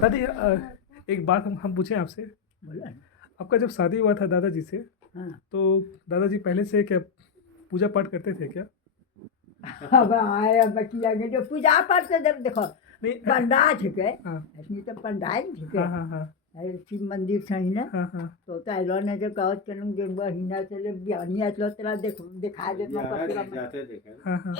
दादी एक बात हम पूछें आपसे। बोला। आपका जब शादी हुआ था दादाजी से, हाँ। तो दादाजी पहले से क्या पूजा पाठ करते थे क्या? अब आए बचिया के जो पूजा पाठ से जब देखो नहीं पंडा छिके हाँ ऐसी तो पंडाई छिके हाँ हाँ हाँ शिव मंदिर सही ना हाँ हाँ तो तैलो ने जो कहत केनु जे बहिना चले बियानी आतलो तेरा दिखा देतो पतरा में जाते देखे हाँ हाँ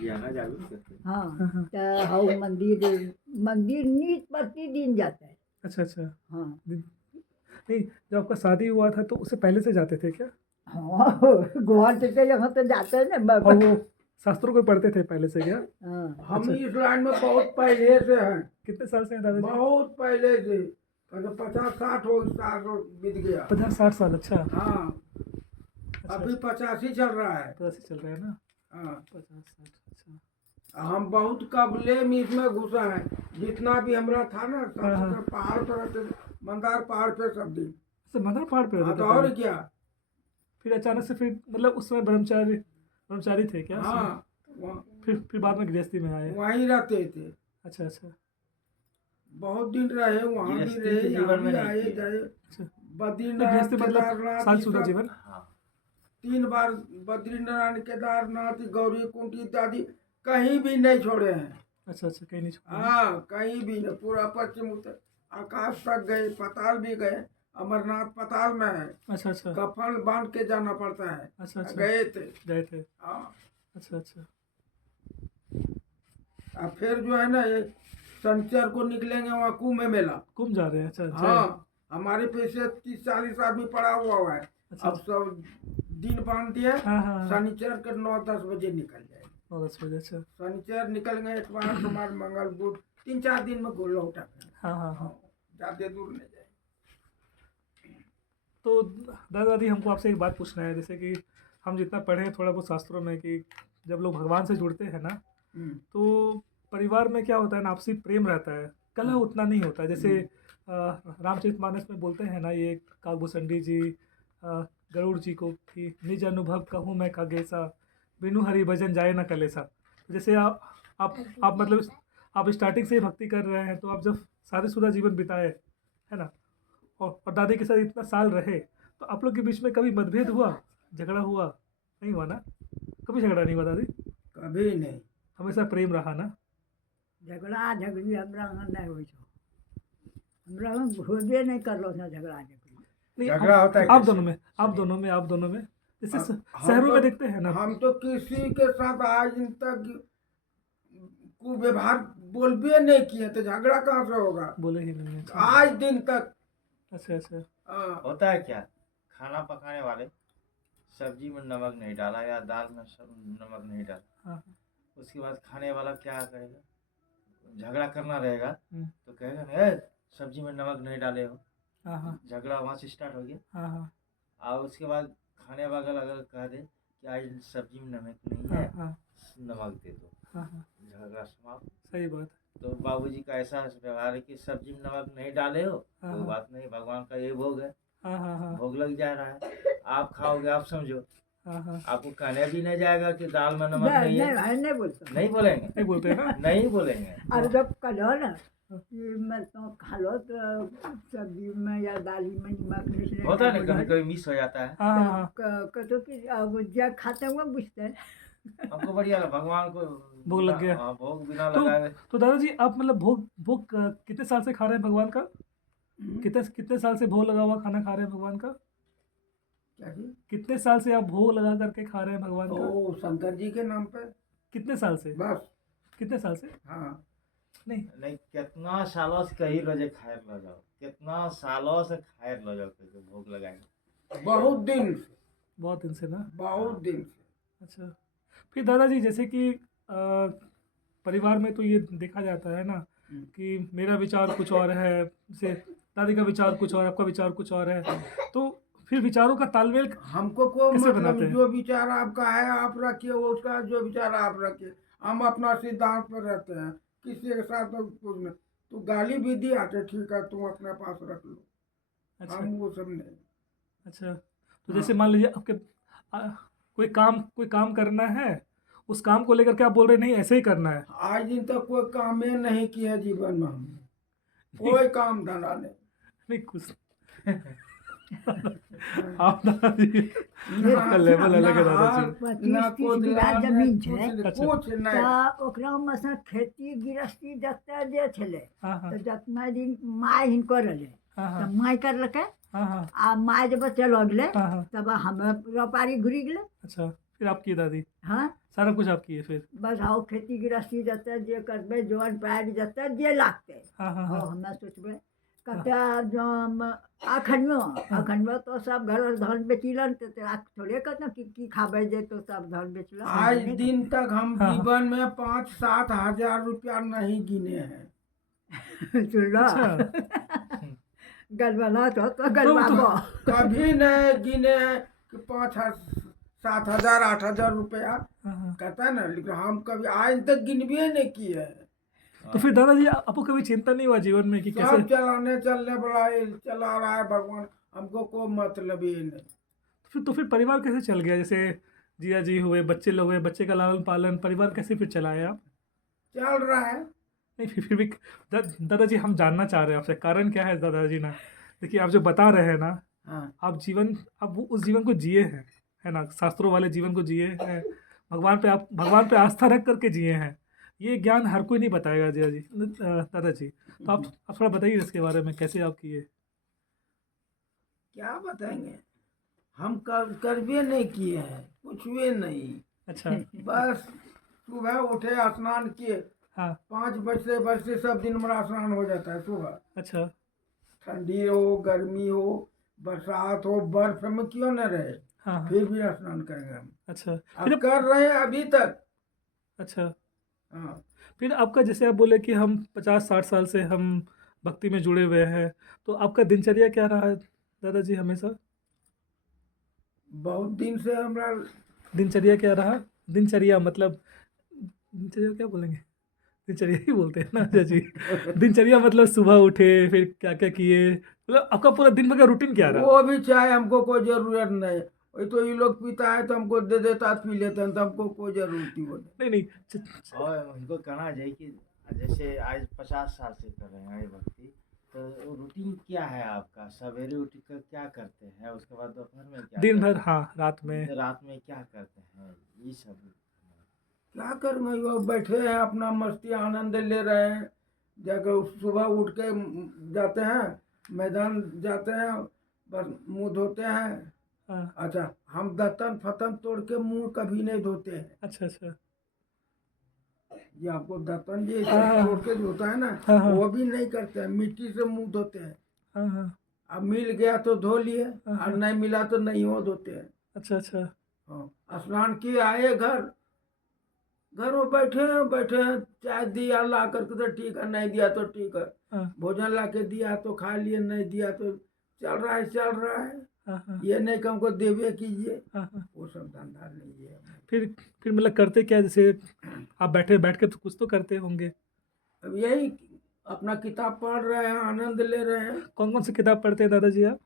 यहाँ जागरूक करते हाँ हाँ हाँ। तो हऊ मंदिर नित प्रतिदिन जाता है। अच्छा अच्छा। हाँ नहीं, जब आपका शादी हुआ था तो उससे पहले से जाते थे क्या? हाँ गोहर से यहाँ तो जाते हैं ना और वो शास्त्रों को पढ़ते थे पहले से क्या? हाँ हम अच्छा। इस लाइन में बहुत पहले से हैं, कितने साल से हैं दादाजी? बहुत पहले से। तो 50-60 हो साल बीत गया। 50-60 साल। अच्छा हाँ अच्छा। अभी 85 चल रहा है। 50 चल रहा है ना? हाँ 50-60। अच्छा हम बहुत कबले में इसमें घुसा है। जितना भी हमरा था ना सब हाँ, हाँ। सब पहाड़ पर रहते थे, मंदार पहाड़ पे सब दिन। अच्छा, मंदार पहाड़ पे हाँ, रहते तो थे और पहले। क्या। फिर अचानक से फिर मतलब उस समय ब्रह्मचारी थे क्या? हाँ वहाँ- फिर बाद में गृहस्थी में आए। वहीं रहते थे। अच्छा अच्छा बहुत दिन रहे, वहाँ भी गृहस्थी रहे, के यहाँ जीवन में भी नहीं आए किए। जाए। अच्छा। बद्रीनाथ गृहस्थी मतलब केदारनाथ शादीशुदा ये सब जीवन। हाँ 3 बार बद्रीनाथ केदारनाथ गौरी कुंड इत्यादि कहीं भी नहीं छोड़े हैं। अच्छा अच्छा, कहीं नहीं छोड़ा। हाँ कहीं भी नहीं, पूरा पश्चिम उत्तर आकाश तक गए, पताल भी गए। अमरनाथ पताल में है, अच्छा अच्छा कफन बांध के जाना पड़ता है। अच्छा अच्छा। गए थे। गए थे। हाँ अच्छा अच्छा अब फिर जो है ना ये शनिचर को निकलेंगे वहाँ कुंभ मेला। कुंभ जा रहे हैं। अच्छा अच्छा। हाँ हमारे पीछे 30-40 आदमी पड़ा हुआ है। अच्छा। अब सब दिन बांध दिए, हाँ हाँ हाँ। शनिचर के 9-10 बजे निकल जाए। 9-10 बजे। अच्छा। शनिचर निकल गए, इतवार सोमवार मंगल बुध 3-4 दिन में गोल लौटा फिर। हाँ हाँ हाँ। ज्यादा दूर नहीं जाए। तो दादा दादी हमको आपसे एक बात पूछना है, जैसे कि हम जितना पढ़े हैं थोड़ा बहुत शास्त्रों में कि जब लोग भगवान से जुड़ते हैं ना, तो परिवार में क्या होता है ना, आपसी प्रेम रहता है, कलह उतना नहीं होता है। जैसे रामचरितमानस में बोलते हैं ना, ये कागभूषणी जी गरुड़ जी को कि निज अनुभव कहूँ मैं खगेसा, बिनु हरि भजन जाए न कलेसा। जैसे आप मतलब आप स्टार्टिंग से ही भक्ति कर रहे हैं, तो आप जब शादीशुदा जीवन बिताए है ना, और दादी के साथ इतना साल रहे, तो आप लोग के बीच में कभी मतभेद हुआ, झगड़ा हुआ? नहीं हुआ ना? कभी झगड़ा नहीं हुआ दादी? कभी नहीं। हमेशा प्रेम रहा ना? झगड़ा झगड़ी हमरा नहीं हो हमरा होबे नहीं करलो ना झगड़ा झगड़ी। नहीं, झगड़ा होता है आप कैसे? दोनों में जैसे हम शहरों तो- में देखते हैं ना। हम तो किसी के साथ आज तक कुव्यवहार बोलबे नहीं किए, तो झगड़ा कहाँ से होगा? बोले ही नहीं। अच्छा आज दिन तक। अच्छा अच्छा। होता है क्या, खाना पकाने वाले सब्जी में नमक नहीं डाला या दाल में नमक नहीं डाला, हाँ उसके बाद खाने वाला क्या करेगा, झगड़ा करना रहेगा तो कहेगा ना "ए, सब्जी में नमक नहीं डाले हो"। हाँ हाँ झगड़ा वहाँ से स्टार्ट हो गया। हाँ हाँ और उसके बाद खाने वाला अगर कह दे कि आज सब्जी में नमक नहीं हाँ है, हाँ नमक दे दो, हाँ हाँ, झगड़ा समाप्त। सही बात। तो बाबूजी का ऐसा व्यवहार है कि सब्जी में नमक नहीं डाले हो, हाँ, कोई हाँ। बात नहीं, भगवान का ये भोग है, हाँ हाँ हाँ भोग लग जा रहा है, आप खाओगे, आप समझो। हाँ हाँ। आपको कहने भी नहीं जाएगा कि दाल में नमक नहीं है, नहीं बोलता नहीं बोलेंगे, नहीं बोलते हैं ना? नहीं बोलेंगे। और जब कहो ना कि मैं तो खा लो तो सब्जी में या दाली में नमक नहीं होता है ना, कभी कभी मिस हो जाता है। हाँ हाँ हाँ। कहो कि अब जब खाते हुए बुझते हैं। हमको बढ़िया लगा, भगवान को भोग लग गया। हाँ, भोग बिना तो लगाए। तो दादाजी आप मतलब भोग कितने साल से खा रहे हैं भगवान का? कितने साल से भोग लगा हुआ खाना खा रहे हैं भगवान का? क्या जी? कितने साल से आप भोग लगा करके खा रहे हैं भगवान का? ओ शंकर जी के नाम पे कितने साल से? बस। कितने साल से? हाँ नहीं, कितना सालों से कही रोजे खायर लो जाओ, कितना सालों से खायर लो जाओ, कैसे भोग लगाएंगे। बहुत दिन से, बहुत दिन से ना? बहुत दिन से। अच्छा। फिर दादाजी जैसे कि परिवार में तो ये देखा जाता है ना कि मेरा विचार कुछ और है, जैसे दादी का विचार कुछ और, आपका विचार कुछ और है, तो फिर विचारों का तालमेल हमको को कैसे मतलब बनाते हैं? जो विचार आपका है आप रखिए, वो उसका जो विचार आप रखिए। हम अपना सिद्धांत पर रहते हैं, किसी के साथ तो कुछ नहीं। तो गाली भी दी आते ठीक है, तुम अपने पास रख लो। अच्छा हम वो सब नहीं। अच्छा। तो जैसे मान लीजिए आपके कोई काम करना है, उस काम को लेकर के आप बोल रहे नहीं ऐसे ही करना है। आज दिन तक कोई काम ही नहीं किया जीवन में हमने। कोई काम धंधा नहीं। नहीं कुछ आप दादाजी आपका लेवल अलग है दादाजी। 25-30 बीघा जमीन छै अच्छा। कुछ नहीं। तऽ ओकरामे सँ खेती गृहस्थी जते जे छलै हाँ हाँ तऽ जतना दिन माय हिनको रहलै हाँ तऽ हाँ माय करलकै हाँ हाँ आ माय जब चलो गेलै हाँ हाँ। तब हमे व्यापारी घुरी गेलै। अच्छा फिर आपकी दादी हाँ सारा कुछ आपकी है फिर। बस हाँ खेती गृहस्थी जते जे करबै जन पैर जते जे लागतै हाँ हाँ हाँ हाँ हमे सोचबै कते अखनमे तो सब घर धान बेचिलन तऽ थोड़े कहते की खाबै जे तो सब धान बेचलन। आज दिन तक हम हाँ। जीवन में 5-7 हजार रुपया नहीं गिने हैं। सुन अच्छा गलबला तो गलबाबो कभी नहीं गिने हैं कि 5-7 हजार 8 हजार रुपया हाँ हाँ। कहता है ना, लेकिन हम कभी आज तक गिनबे नहीं किए हैं। तो फिर दादाजी आपको कभी चिंता नहीं हुआ जीवन में कि कैसे। सब चलाने चलने वाला ये चला रहा है भगवान, हमको कोई मतलब ही नहीं। तो फिर परिवार कैसे चल गया, जैसे जिया जी हुए, बच्चे लोग हुए, बच्चे का लालन पालन, परिवार कैसे फिर चलाए आप। चल रहा है। नहीं फिर भी दादाजी हम जानना चाह रहे हैं आपसे कारण क्या है दादाजी ना। देखिए आप जो बता रहे हैं ना, हाँ आप वो उस जीवन को जिए हैं, है ना, शास्त्रों वाले जीवन को जिए हैं, भगवान पे आस्था रख करके जिए हैं। ये ज्ञान हर कोई नहीं बताएगा जिया जी दादाजी। तो आप थोड़ा बताइए इसके बारे में, कैसे आप किए। क्या बताएंगे, हम कर भी नहीं किए हैं, कुछ भी नहीं। अच्छा बस सुबह उठे स्नान किए, हाँ 5 बजते सब दिन मेरा स्नान हो जाता है सुबह। अच्छा ठंडी हो गर्मी हो बरसात हो बर्फ में क्यों न रहे, हाँ हाँ फिर भी स्नान करेंगे हम। अच्छा अब कर रहे हैं अभी तक। अच्छा हाँ फिर आपका जैसे आप बोले कि हम 50-60 साल से हम भक्ति में जुड़े हुए हैं, तो आपका दिनचर्या क्या रहा है दादाजी हमेशा। बहुत दिन से हमारा दिनचर्या क्या रहा, दिनचर्या मतलब दिनचर्या क्या बोलेंगे, दिनचर्या ही बोलते हैं ना चाची। दिनचर्या मतलब सुबह उठे फिर क्या क्या किए, मतलब आपका पूरा दिन भर का रूटीन क्या रहा। वो भी चाहे हमको कोई जरूरत नहीं, वही तो ये लोग पीता है तो हमको दे देता पी लेते हैं, तो हमको कोई जरूरत ही वो नहीं। नहीं नहीं और उनको कहना चाहिए कि जैसे आज 50 साल से कर रहे हैं ये भक्ति, तो रूटीन क्या है आपका, सवेरे उठ कर क्या करते हैं, उसके बाद दोपहर में क्या दिन करते भर, हाँ रात में। हैं, रात में क्या करते हैं, ये सब। क्या करेंगे, वो बैठे हैं अपना मस्ती आनंद ले रहे हैं। जाकर सुबह उठ के जाते हैं मैदान जाते हैं, बस मुंह धोते हैं। हाँ अच्छा हम दतन फतन तोड़ के मुंह कभी नहीं धोते हैं। अच्छा अच्छा ये आपको दतन ये हाँ। तोड़ के धोता है ना, हाँ, हाँ। वो भी नहीं करते हैं, मिट्टी से मुंह धोते हैं। हाँ हाँ अब मिल गया तो धो लिए, हाँ। और नहीं मिला तो नहीं हो धोते हैं। अच्छा अच्छा हाँ स्नान किए आए घर में बैठे हैं, चाय दिया ला करके तो ठीक है, नहीं दिया तो ठीक है। हाँ भोजन ला के दिया तो खा लिए, नहीं दिया तो चल रहा है। हाँ हाँ ये नहीं कि हमको देवे कीजिए, हाँ हाँ। वो सब धंधा नहीं है। फिर मतलब करते क्या, जैसे आप बैठ के तो कुछ तो करते होंगे। अब यही अपना किताब पढ़ रहे हैं, आनंद ले रहे हैं। कौन कौन सी किताब पढ़ते हैं दादाजी आप।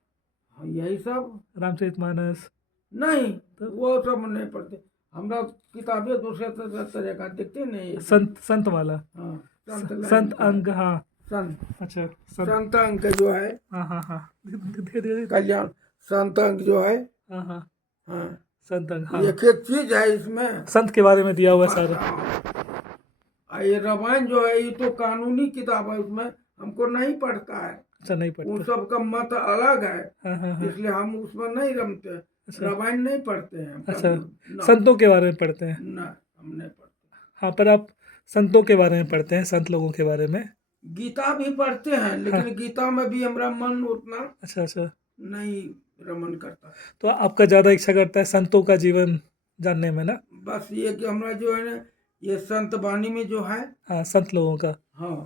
हाँ, यही सब रामचरितमानस। नहीं, तो? वो सब नहीं पढ़ते। हमरा किताबें दूसरे तरह का देखते नहीं। संत वाला। हाँ संत अंग, हाँ संत अच्छा संत अंग जो है, हाँ हाँ हाँ धीरे कल्याण संत अंग जो है। हाँ हाँ हाँ संत अंग, हाँ एक एक चीज है इसमें, संत के बारे में दिया हुआ है सारा। ये रामायण जो है ये तो कानूनी किताब है, उसमें हमको नहीं पढ़ता है। अच्छा नहीं उन पढ़ते। सब का मत अलग है, हाँ हाँ हाँ इसलिए हम उसमें नहीं रमते। अच्छा रामायण नहीं पढ़ते हैं हम अच्छा कभी। ना, संतों के बारे में पढ़ते हैं। ना हम नहीं पढ़ते। हाँ पर आप संतों के बारे में पढ़ते हैं, संत लोगों के बारे में। गीता भी पढ़ते हैं, लेकिन गीता में भी हमारा मन उतना अच्छा अच्छा नहीं रमन करता। तो आपका ज़्यादा इच्छा करता है संतों का जीवन जानने में ना। बस ये कि हमारा जो है ना, ये संत वाणी में जो है, हाँ संत लोगों का। हाँ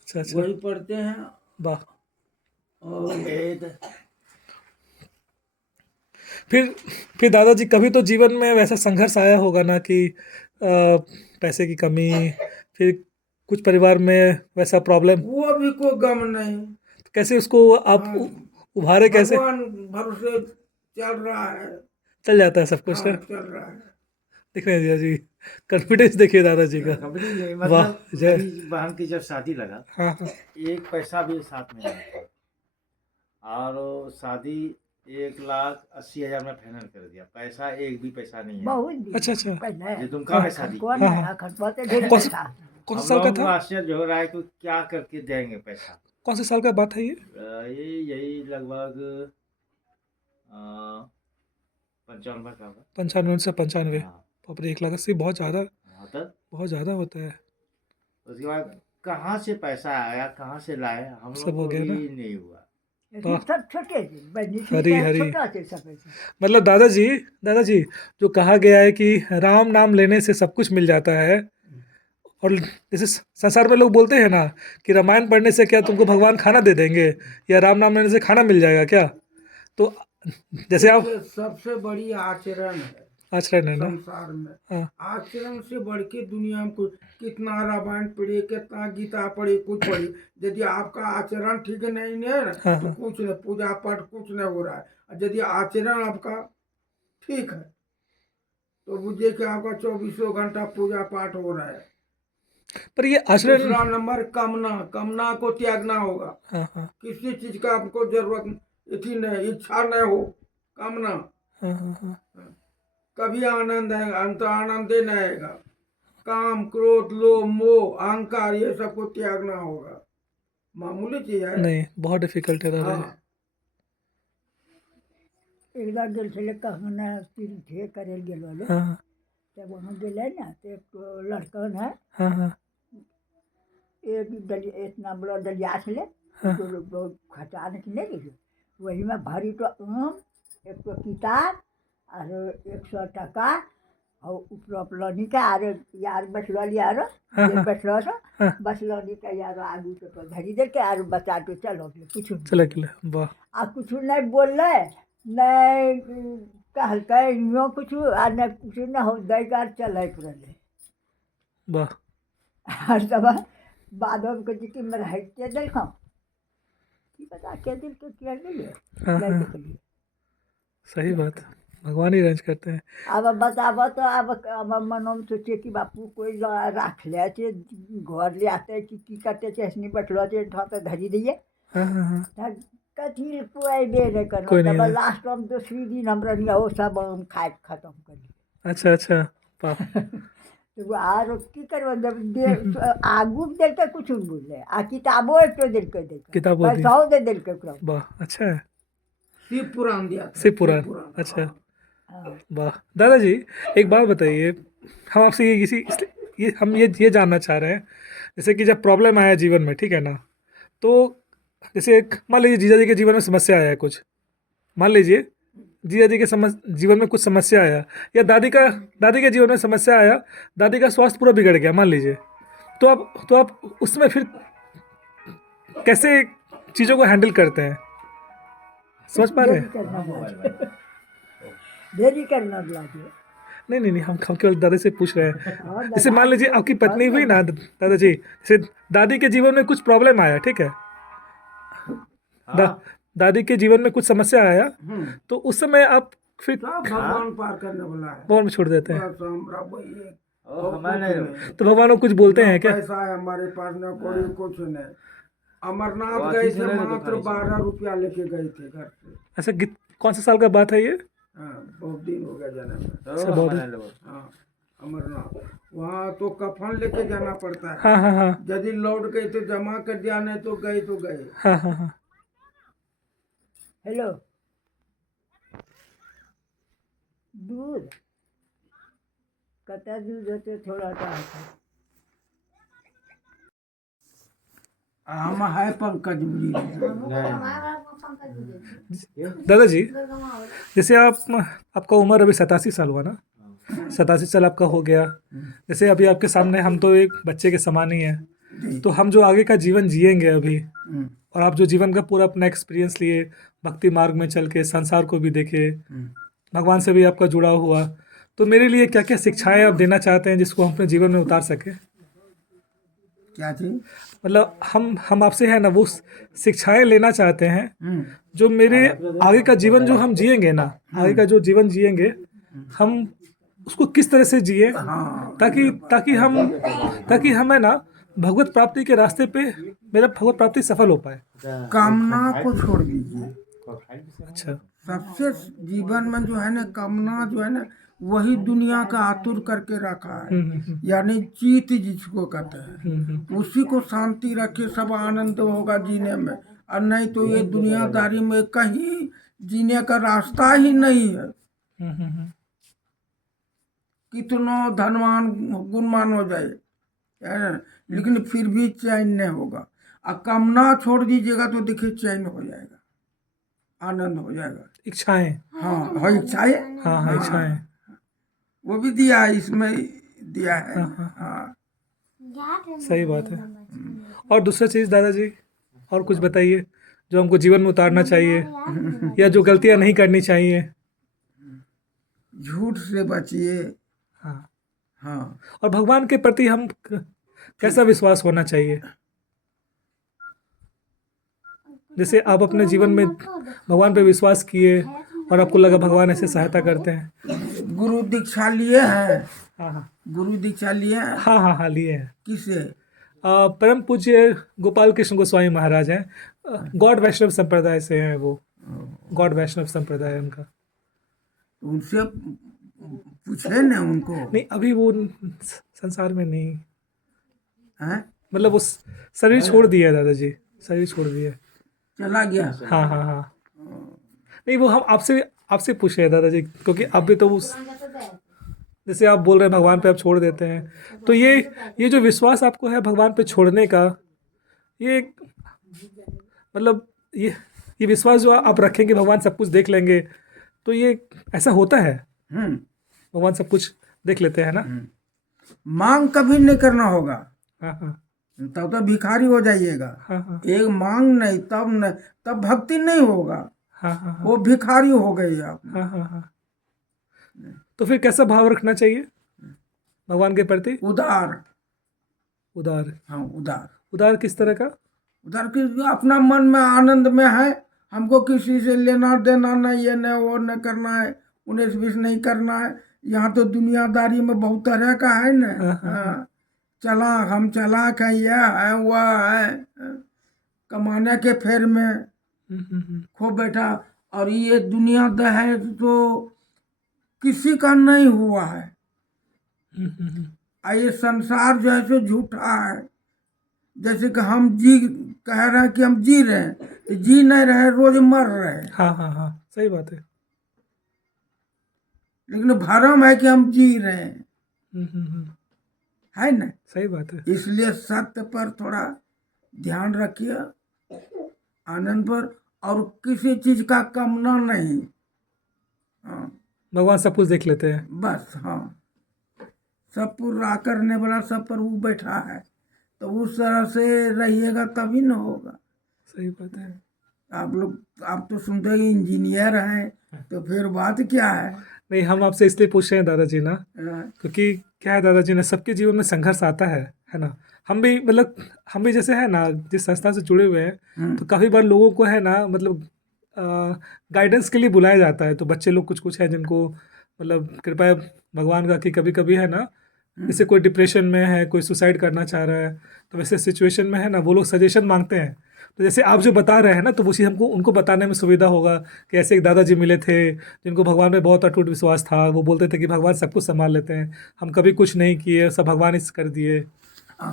अच्छा अच्छा वही पढ़ते हैं। वाह। और फिर दादाजी कभी तो जीवन में वैसा संघर्ष आया होगा ना कि पैसे की कमी, फिर कुछ परिवार में वैसा प्रॉब्लम, वो भी कोई गम नहीं। कैसे उसको आप हाँ, उभारे कैसे। भगवान भरोसे चल रहा है। चल जाता है सब कुछ हाँ ना। चल रहा है। दिख रहे हैं जीजा जी, कॉन्फिडेंस देखिए दादाजी का। कंपनी नहीं, वाह, मतलब जय। मेरी बहन की जब शादी लगा, हाँ हाँ। एक पैसा भी साथ में नहीं था, और वो शादी 1,80,000 में फाइनल कर दिया, पैसा एक भी पैसा नहीं है। बहुत दिन अच्छा अच्छा। पहले ये दुमका में हाँ शादी कौन की। हाँ, है हाँ। खटपा तो ढेर कौन सा पैसा। कौन सा हम साल का लोगों को था? आश्चर्य हो रहा है कि क्या करके देंगे पैसा। कौन से साल का बात है ये? यही लगभग 95 का होगा। 95 से 95। हाँ बाप रे, 1,80,000 बहुत ज़्यादा, हाँ, तब बहुत ज़्यादा होता है। उसके बाद कहाँ से पैसा आया, कहाँ से लाए, हम सब लोग हो को गया ना। भी नहीं हुआ। लेकिन सब छोटे थे, बहनी हरी थी हरी। छोटा थे सब ऐसे। मतलब दादाजी, दादाजी, जो कहा गया है कि राम नाम लेने से सब कुछ मिल जाता है, और जैसे संसार में लोग बोलते हैं ना कि रामायण पढ़ने से क्या तुमको भगवान खाना दे देंगे, या राम नाम लेने से खाना मिल जाएगा क्या? तो जैसे आप देखिए, सबसे बड़ी आचरण है आचरण है ना। संसार में। हाँ आचरण से बढ़ के दुनिया में कुछ, कितना रामायण पढ़े, कितना गीता पढ़े, कुछ पढ़े, यदि आपका आचरण ठीक नहीं है ना, हाँ तो हाँ। कुछ नहीं, पूजा पाठ कुछ नहीं हो रहा है। और यदि आचरण आपका ठीक है, तो बुझिए कि आपका 24 घंटा पूजा पाठ हो रहा है। पर ये आचरण। दूसरा नंबर, कामना, कामना को त्यागना होगा। हाँ हाँ किसी चीज का आपको जरूरत इतनी नहीं, इच्छा नहीं हो, कामना, हाँ हाँ हाँ। कभी आनंद आएगा, अंत आनंद ही नहीं आएगा। काम, क्रोध, लोभ, मोह, अहंकार, ये सबको त्यागना होगा। मामूली चीज है। नहीं, बहुत डिफिकल्ट है दादाजी। हाँ, एक बार गेल छले कहना तीर्थ करे गेल वाले, हाँ हाँ तब वहाँ गेले ना तो एक लड़कन है, हाँ हाँ एक दलिया, इतना बड़ा दलिया छले, हाँ। जो लोग बहुत खचा नहीं गेल, वही में भरी तो आम, एक तो किताब, और 100 टका, और उपलब्धि का, और यार बसलौली, यार हाँ, हाँ। बसलो हाँ। बसलौली का यार आगू तो धरी दे के, और बचा तो चलो कुछ चला गया, वाह। आ कुछ नहीं बोलले, नहीं कहलकै इहो कुछ, आ नहीं कुछ न हो दैकार चलैत रहले। वाह। और तब बाद में कहते कि मैं रहते देखो की पता क्या दिल के क्या गेलिए हाँ, नहीं हाँ। देखलिए। सही बात है, भगवान ही रेंज करते हैं। अब बताबो तो अब मनो में सोचे कि बापू कोई राख ले छे, घर ले आते कि करते छे, ऐसनी बैठलो छे ठाक के धरी दिए, हाँ हाँ हाँ। कथी कोई बे नहीं करना। कोई नहीं तब आया। लास्ट में दूसरी दिन हम रही वो सब हम खाए खत्म कर लिए। अच्छा अच्छा, वाह। तो आर की करबो, जब आगू देल के कुछ नहीं बोले, आ किताबो एक तो देल के दे, किताबो दी। पैसाओ दे देल के ओकरा। वाह, अच्छा है। शिव पुराण दिया था, शिव पुराण, अच्छा। हाँ। वाह। दादाजी, एक बात बताइए, हम आपसे ये किसी ये हम ये जानना चाह रहे हैं, जैसे कि जब प्रॉब्लम आया जीवन में, ठीक है ना, तो जैसे मान लीजिए जीजा जी के जीवन में समस्या आया कुछ, मान लीजिए जीजा जी के जीवन में कुछ समस्या आया, या दादी के जीवन में समस्या आया, दादी का स्वास्थ्य पूरा बिगड़ गया मान लीजिए, तो आप उसमें फिर कैसे चीज़ों को हैंडल करते हैं, समझ पा रहे हैं? देरी करना लागे। नहीं, हम केवल दादी से पूछ रहे हैं। हाँ, जैसे मान लीजिए आपकी पत्नी हुई ना दादाजी, जैसे दादी के जीवन में कुछ प्रॉब्लम आया, ठीक है, दादी के जीवन में कुछ समस्या आया, तो उस समय आप फिर सब भगवान पार करने वाला है। भगवान में छोड़ देते हैं, बस हमरा वही है। हमारे तो भगवान को कुछ बोलते हैं क्या? पैसा है हमारे पास, न कोई कुछ नहीं। अमरनाथ वो गए आशीष थे, ने तो मात्र खाई थी। 12 रुपया लेके गए थे घर से। अच्छा, कौन से साल का बात है ये? हाँ, बहुत दिन हो गया जाने में। अच्छा, बहुत दिन। हाँ, अमरनाथ वहाँ तो कफन लेके जाना पड़ता है। हाँ हाँ हाँ यदि लौट गए तो जमा कर दिया, नहीं तो गए। हाँ हाँ हाँ। हेलो, दूध कता दूध होते थोड़ा सा होता। हम है पंकज जी। दादाजी, जैसे आपका उम्र अभी 87 साल हुआ ना, 87 साल आपका हो गया, जैसे अभी आपके सामने हम तो एक बच्चे के समान ही हैं, तो हम जो आगे का जीवन जिएंगे अभी, और आप जो जीवन का पूरा अपना एक्सपीरियंस लिए, भक्ति मार्ग में चल के संसार को भी देखे, भगवान से भी आपका जुड़ा हुआ, तो मेरे लिए क्या क्या शिक्षाएं आप देना चाहते हैं जिसको हम अपने जीवन में उतार सकें? क्या चीज? मतलब हम आपसे है ना वो शिक्षाएं लेना चाहते हैं जो मेरे आगे का जीवन जो हम जिएंगे ना, आगे का जो जीवन जिएंगे हम उसको किस तरह से जिए, हाँ ताकि ताकि हमें ना भगवत प्राप्ति के रास्ते पे मेरा भगवत प्राप्ति सफल हो पाए। कामना को छोड़ दीजिए। अच्छा। सबसे जीवन में जो है ना कामना जो है ना वही दुनिया का आतुर करके रखा है, यानी चित जिसको कहते हैं, उसी को शांति रखे, सब आनंद होगा जीने में। और नहीं तो ये दुनियादारी में कहीं जीने का रास्ता ही नहीं है। कितनो धनवान गुणवान हो जाए है ना, लेकिन फिर भी चैन नहीं होगा। और कामना छोड़ दीजिएगा तो देखिए चैन हो जाएगा, आनंद हो जाएगा। इच्छाएं। हाँ हाँ इच्छाएं। हाँ हाँ इच्छाएं। वो भी दिया है, इसमें दिया है। हाँ सही बात है। और दूसरा चीज़ दादाजी, और कुछ बताइए जो हमको जीवन में उतारना चाहिए, या जो गलतियां नहीं करनी चाहिए। झूठ से बचिए। हाँ। हाँ और भगवान के प्रति हम कैसा विश्वास होना चाहिए। जैसे आप अपने जीवन में भगवान पे विश्वास किए और आपको लगा भगवान ऐसे सहायता करते हैं। गुरु दीक्षा लिए हैं। हाँ हाँ गुरु दीक्षा लिए हैं। हाँ हाँ हाँ लिए हैं। किसे? परम पूज्य गोपाल कृष्ण गोस्वामी महाराज हैं, गॉड वैष्णव संप्रदाय से हैं वो। गॉड वैष्णव संप्रदाय है उनका। उनसे पूछे न उनको। नहीं अभी वो संसार में नहीं हैं? मतलब वो शरीर छोड़ दिया है दादाजी, शरीर छोड़ दिया। चला गया। हाँ हाँ हाँ। नहीं वो हम आपसे पूछ रहे हैं दादाजी, क्योंकि आप भी तो उस जैसे आप बोल रहे हैं भगवान पे आप छोड़ देते हैं, तो ये जो विश्वास आपको है भगवान पे छोड़ने का, ये मतलब ये विश्वास जो आप रखेंगे भगवान सब कुछ देख लेंगे, तो ये ऐसा होता है? भगवान सब कुछ देख लेते हैं ना। मांग कभी नहीं करना होगा। हाँ हाँ तब तो भिखारी हो जाइएगा। हाँ हाँ एक मांग नहीं तब भक्ति नहीं होगा। हाँ हाँ वो भिखारी हो गई आप। हाँ हाँ हाँ। तो फिर कैसा भाव रखना चाहिए भगवान के प्रति? उदार। उदार। हाँ उदार। उदार किस तरह का? उदार कि अपना मन में आनंद में है, हमको किसी से लेना देना नहीं, ये नहीं वो नहीं करना है, 19-20 नहीं करना है। यहाँ तो दुनियादारी में बहुत तरह का है न। हाँ, हम चलाक है, यह है वह है, कमाने के फेर में खो बैठा। और ये दुनिया है तो किसी का नहीं हुआ है। ये संसार जो है सो झूठा है। जैसे कि हम कह रहे हैं कि हम जी रहे हैं, तो जी नहीं रहे, रोज मर रहे हैं। हाँ हाँ हाँ सही बात है। लेकिन भरम है कि हम जी रहे हैं, है ना? सही बात है। इसलिए सत्य पर थोड़ा ध्यान रखिए, आनंद पर, और किसी चीज का कामना नहीं। हाँ भगवान सब कुछ देख लेते हैं बस। हाँ सब पूरा करने वाला सब पर वो बैठा है, तो उस तरह से रहिएगा तभी न होगा। सही बात है। आप तो सुनते ही इंजीनियर हैं, तो फिर बात क्या है? नहीं हम आपसे इसलिए पूछ रहे हैं दादाजी ना, क्योंकि क्या है दादाजी ना, सबके जीवन में संघर्ष आता है ना। हम भी जैसे है ना जिस संस्था से जुड़े हुए हैं, तो काफ़ी बार लोगों को है ना मतलब गाइडेंस के लिए बुलाया जाता है। तो बच्चे लोग कुछ है जिनको मतलब कृपया भगवान का कि कभी कभी है ना, जैसे कोई डिप्रेशन में है, कोई सुसाइड करना चाह रहा है, तो वैसे सिचुएशन में है ना वो लोग सजेशन मांगते हैं। तो जैसे आप जो बता रहे हैं ना, तो वो चीज़ हमको उनको बताने में सुविधा होगा कि ऐसे एक दादाजी मिले थे जिनको भगवान में बहुत अटूट विश्वास था। वो बोलते थे कि भगवान सब कुछ संभाल लेते हैं, हम कभी कुछ नहीं किए, सब भगवान ही कर दिए।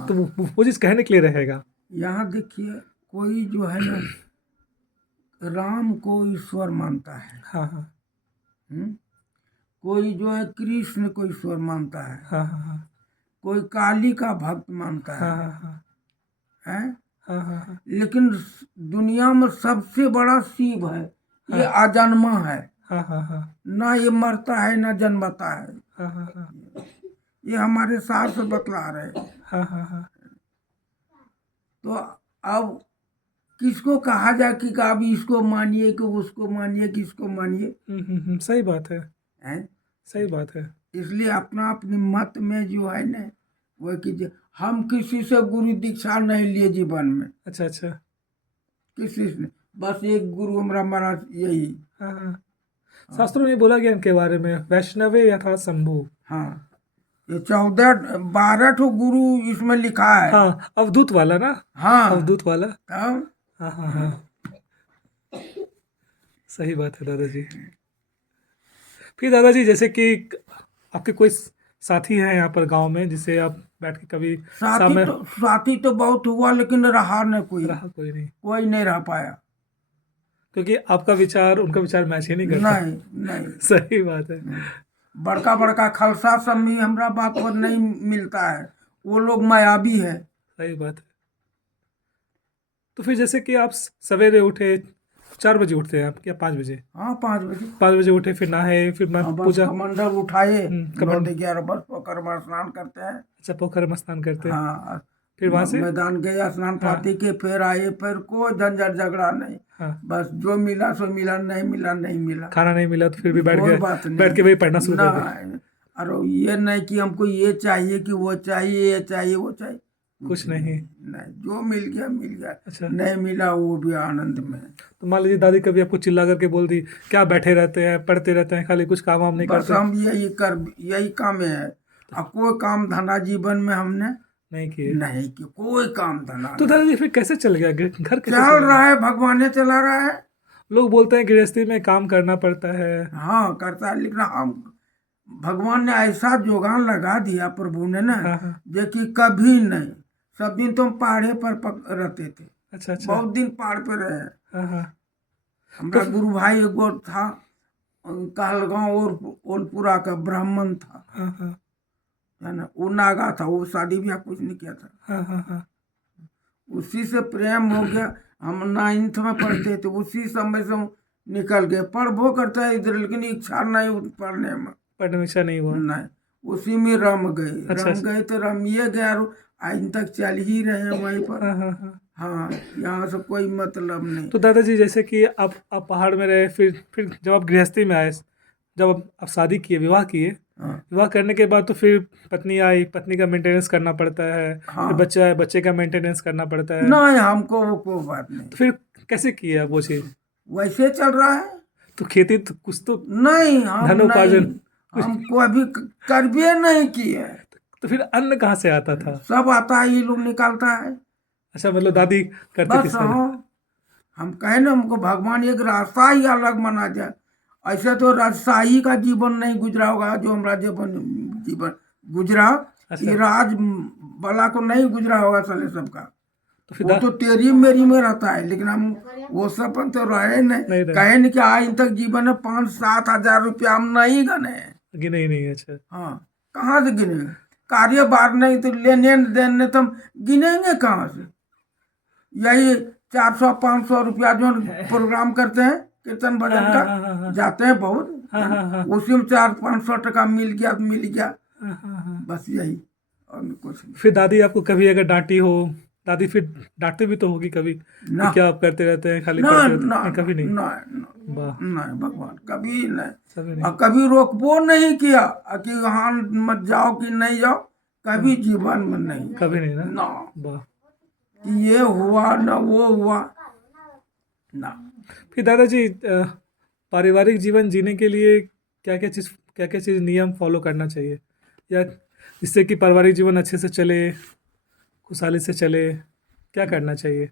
तो वो चीज़ कहने के लिए रहेगा। यहाँ देखिए, कोई जो है ना राम को ईश्वर मानता है। हाँ हाँ कोई जो है कृष्ण को ईश्वर मानता है। हाँ हाँ हाँ कोई काली का भक्त मानता है। हाँ हाँ हैं? हाँ हाँ हाँ। लेकिन दुनिया में सबसे बड़ा शिव है। ये अजन्मा है। हाँ हाँ हाँ ना ये मरता है ना जन्मता है। हाँ हाँ हाँ ये हमारे शास्त्र बतला रहे हैं। हाँ हाँ हाँ। तो अब किसको कहा जाए कि आप इसको मानिए कि उसको मानिए, किसको मानिए? सही बात है। हैं? सही बात है। इसलिए अपनी मत में जो है ना वो कीजिए। हम किसी से गुरु दीक्षा नहीं लिए जीवन में। अच्छा अच्छा। किसी से, बस एक गुरु हमारा महाराज यही। हाँ हाँ। शास्त्रों में बोला गया इनके बारे में, वैष्णवे यथा शंभु। हाँ, ये 12 ठो गुरु इसमें लिखा है। हाँ, अवधूत वाला ना, हाँ, अवधूत वाला। तब हाँ हाँ हाँ, सही बात है दादाजी। फिर दादाजी जैसे कि आपके कोई साथी हैं यहाँ पर गांव में जिससे आप बैठ के कभी सामने साथी तो बहुत हुआ, लेकिन रहा न कोई, रहा कोई नहीं, कोई नहीं रह पाया। क्योंकि आपका विचार उनका विचार मैच ही नहीं करता। नहीं नहीं, सही बात है। बड़का बड़का खालसा सब भी हमरा बात पर नहीं मिलता है, वो लोग मायावी है। सही बात है। तो फिर जैसे कि आप सवेरे उठे 4 बजे उठते हैं आप, क्या 5 बजे? हाँ, 5 बजे 5 बजे उठे, फिर नहाए, फिर हाँ, बस पूजा। कमंडल उठाए, कमंडल। 11 बस पोखर में स्नान करते हैं। अच्छा, पोखर में स्नान करते हैं। हाँ, फिर वहाँ से मैदान गए, स्नान पाती के फिर आए, फिर कोई झंझट झगड़ा नहीं। हाँ, बस जो मिला सो मिला, नहीं मिला नहीं मिला, खाना नहीं मिला तो फिर भी बैठ कोई गए, बात नहीं। बैठ के वही पढ़ना शुरू कर दिया। ना, अरे ये नहीं कि हमको ये चाहिए कि वो चाहिए, ये चाहिए वो चाहिए, कुछ नहीं। नहीं, जो मिल गया मिल गया, अच्छा, नहीं मिला वो भी आनंद में। तो मान लीजिए दादी कभी आपको चिल्ला करके बोल दी, क्या बैठे रहते हैं, पढ़ते रहते हैं, खाली कुछ काम वाम नहीं बस करते? हम यही काम है। अब कोई काम धंधा जीवन में हमने नहीं किए। नहीं कि कोई काम धंधा तो नहीं। दादाजी फिर कैसे चल गया घर कैसे चल चल गया? रहा है, भगवान ने चला रहा है। लोग बोलते हैं गृहस्थी में काम करना पड़ता है। हाँ, करता है, लेकिन हम भगवान ने ऐसा जोगान लगा दिया प्रभु ने ना, हाँ हाँ, देखिए कभी नहीं। सब दिन तो हम पहाड़े पर रहते थे, अच्छा अच्छा। बहुत दिन पहाड़ पे रहे। हाँ हाँ, हमारा गुरु भाई एगो था, कहलगांव और ओलपुरा का ब्राह्मण था, हाँ हाँ है ना, वो नागा था, वो शादी ब्याह कुछ नहीं किया था। हाँ हाँ हाँ, उसी से प्रेम हो गया। हम 9th में पढ़ते थे, उसी समय से हम निकल गए। पढ़बो करता है इधर, लेकिन इच्छा नहीं पढ़ने में, पढ़ने में इच्छा नहीं हुआ। नहीं, उसी में रम गए। अच्छा, रम गए तो रमिए गए, और आज तक चल ही रहे हैं वहीं पर। हाँ हाँ हाँ। हाँ, यहाँ से कोई मतलब नहीं। तो दादाजी जैसे कि आप पहाड़ में रहे, फिर जब आप गृहस्थी में आए, जब आप शादी किए, विवाह किए, हाँ, विवाह करने के बाद तो फिर पत्नी आई, पत्नी का मेंटेनेंस करना पड़ता है। हाँ। फिर बच्चा है, बच्चे का मेंटेनेंस करना पड़ता है। नहीं, हमको वो कोई बात नहीं, तो फिर कैसे किए आप वो चीज़? वैसे चल रहा है। तो खेती तो कुछ तो नहीं, हम धन उपार्जन नहीं, हमको अभी करबे नहीं किए। तो फिर अन्न कहाँ से आता था? सब आता है, ये लोग निकालता है। अच्छा, मतलब दादी करती थी बस सारा। हाँ, हम कहे ना, हमको भगवान एक रास्ता ही अलग बना दिया। ऐसे तो राजशाही का जीवन नहीं गुजरा होगा जो हमारा जीवन गुजरा। अच्छा। ये राज वाला को नहीं गुजरा होगा साले सबका। तो फिर वो तो तेरी मेरी में रहता है, लेकिन हम वो सब तो रहे नहीं नहीं। रहे। कहे नहीं कि आज तक जीवन में 5-7 हजार रुपया हम नहीं गने। गिने ही नहीं। अच्छा, हाँ, कहाँ से गिनेंगे? कारोबार नहीं तो लेने देने तो हम गिनेंगे कहाँ से? यही 400-500 रुपया जो प्रोग्राम करते हैं कीर्तन भजन हाँ, का, हाँ, हाँ, हाँ। जाते हैं बहुत, हाँ, हाँ, हाँ। उसी में 400-500 टका मिल गया तो मिल गया, हाँ, हाँ, हाँ। बस यही, और कुछ नहीं। फिर दादी आपको कभी अगर डांटी हो, दादी फिर डांटती भी तो होगी कभी कि ना, क्या आप करते रहते हैं, खाली ना, पढ़ते रहते हैं? ना, नहीं, कभी नहीं। ना, वाह, नहीं, भगवान कभी नहीं। सभी नहीं। और कभी रोकबो नहीं किया कि हाँ मत जाओ कि नहीं जाओ, कभी जीवन में नहीं। कभी नहीं ना। ना, वाह। कि ये हुआ ना वो हुआ ना। फिर दादाजी पारिवारिक जीवन जीने के लिए क्या क्या चीज़ नियम फॉलो करना चाहिए, या जिससे कि पारिवारिक जीवन अच्छे से चले, खुशहाली से चले, क्या करना चाहिए?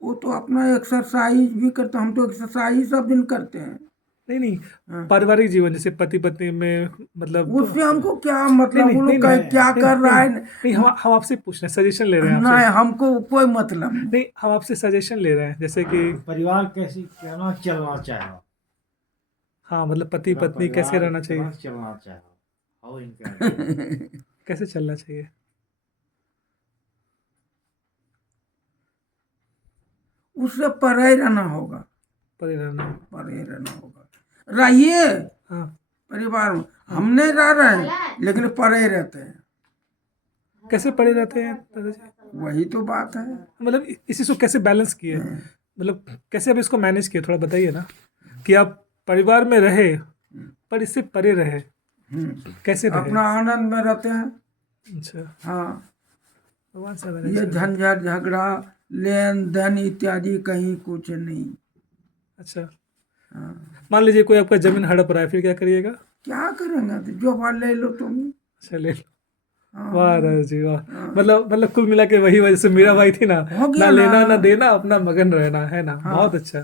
वो तो अपना एक्सरसाइज भी करते, हम तो एक्सरसाइज सब दिन करते हैं। नहीं नहीं, हाँ। पारिवारिक जीवन जैसे पति पत्नी में, मतलब उससे हमको क्या मतलब, नहीं, वो लोग नहीं, क्या कर रहा है? नहीं, हम आपसे पूछ रहे हैं, सजेशन ले रहे हैं नहीं, आपसे। हमको कोई मतलब नहीं। नहीं, हम आपसे सजेशन ले रहे हैं, जैसे कि परिवार कैसे कहना चलना चाहिए, हाँ, मतलब पति पूरा पत्नी कैसे परिवार रहना चाहिए, कहना चलना चाहिए, हाउ इनका कैसे चलना चाहिए? उससे परे रहना होगा, परे रहना। परे रहना होगा। रहिए हाँ, परिवार में, हम नहीं रह रहे हैं, लेकिन परे रहते हैं। कैसे परे रहते हैं दादाजी? वही तो बात है। मतलब इसी को कैसे बैलेंस किए, मतलब कैसे अब इसको मैनेज किए, थोड़ा बताइए ना, कि आप परिवार में रहे पर इससे परे रहे, कैसे रहे? अपना आनंद में रहते हैं। अच्छा, हाँ, भगवान से मैनेज ये करें। झंझट झगड़ा लेन देन इत्यादि कहीं कुछ नहीं। अच्छा, हाँ, मान लीजिए कोई आपका जमीन हड़प रहा है, फिर क्या करिएगा? क्या करेंगे, तो जो बात ले लो तुम। अच्छा, ले लो। हाँ, वाह दादा जी वाह। मतलब कुल मिला के वही वजह से मीरा बाई थी ना, हो गया ना लेना ना। ना देना, अपना मगन रहना, है ना? हाँ। बहुत अच्छा।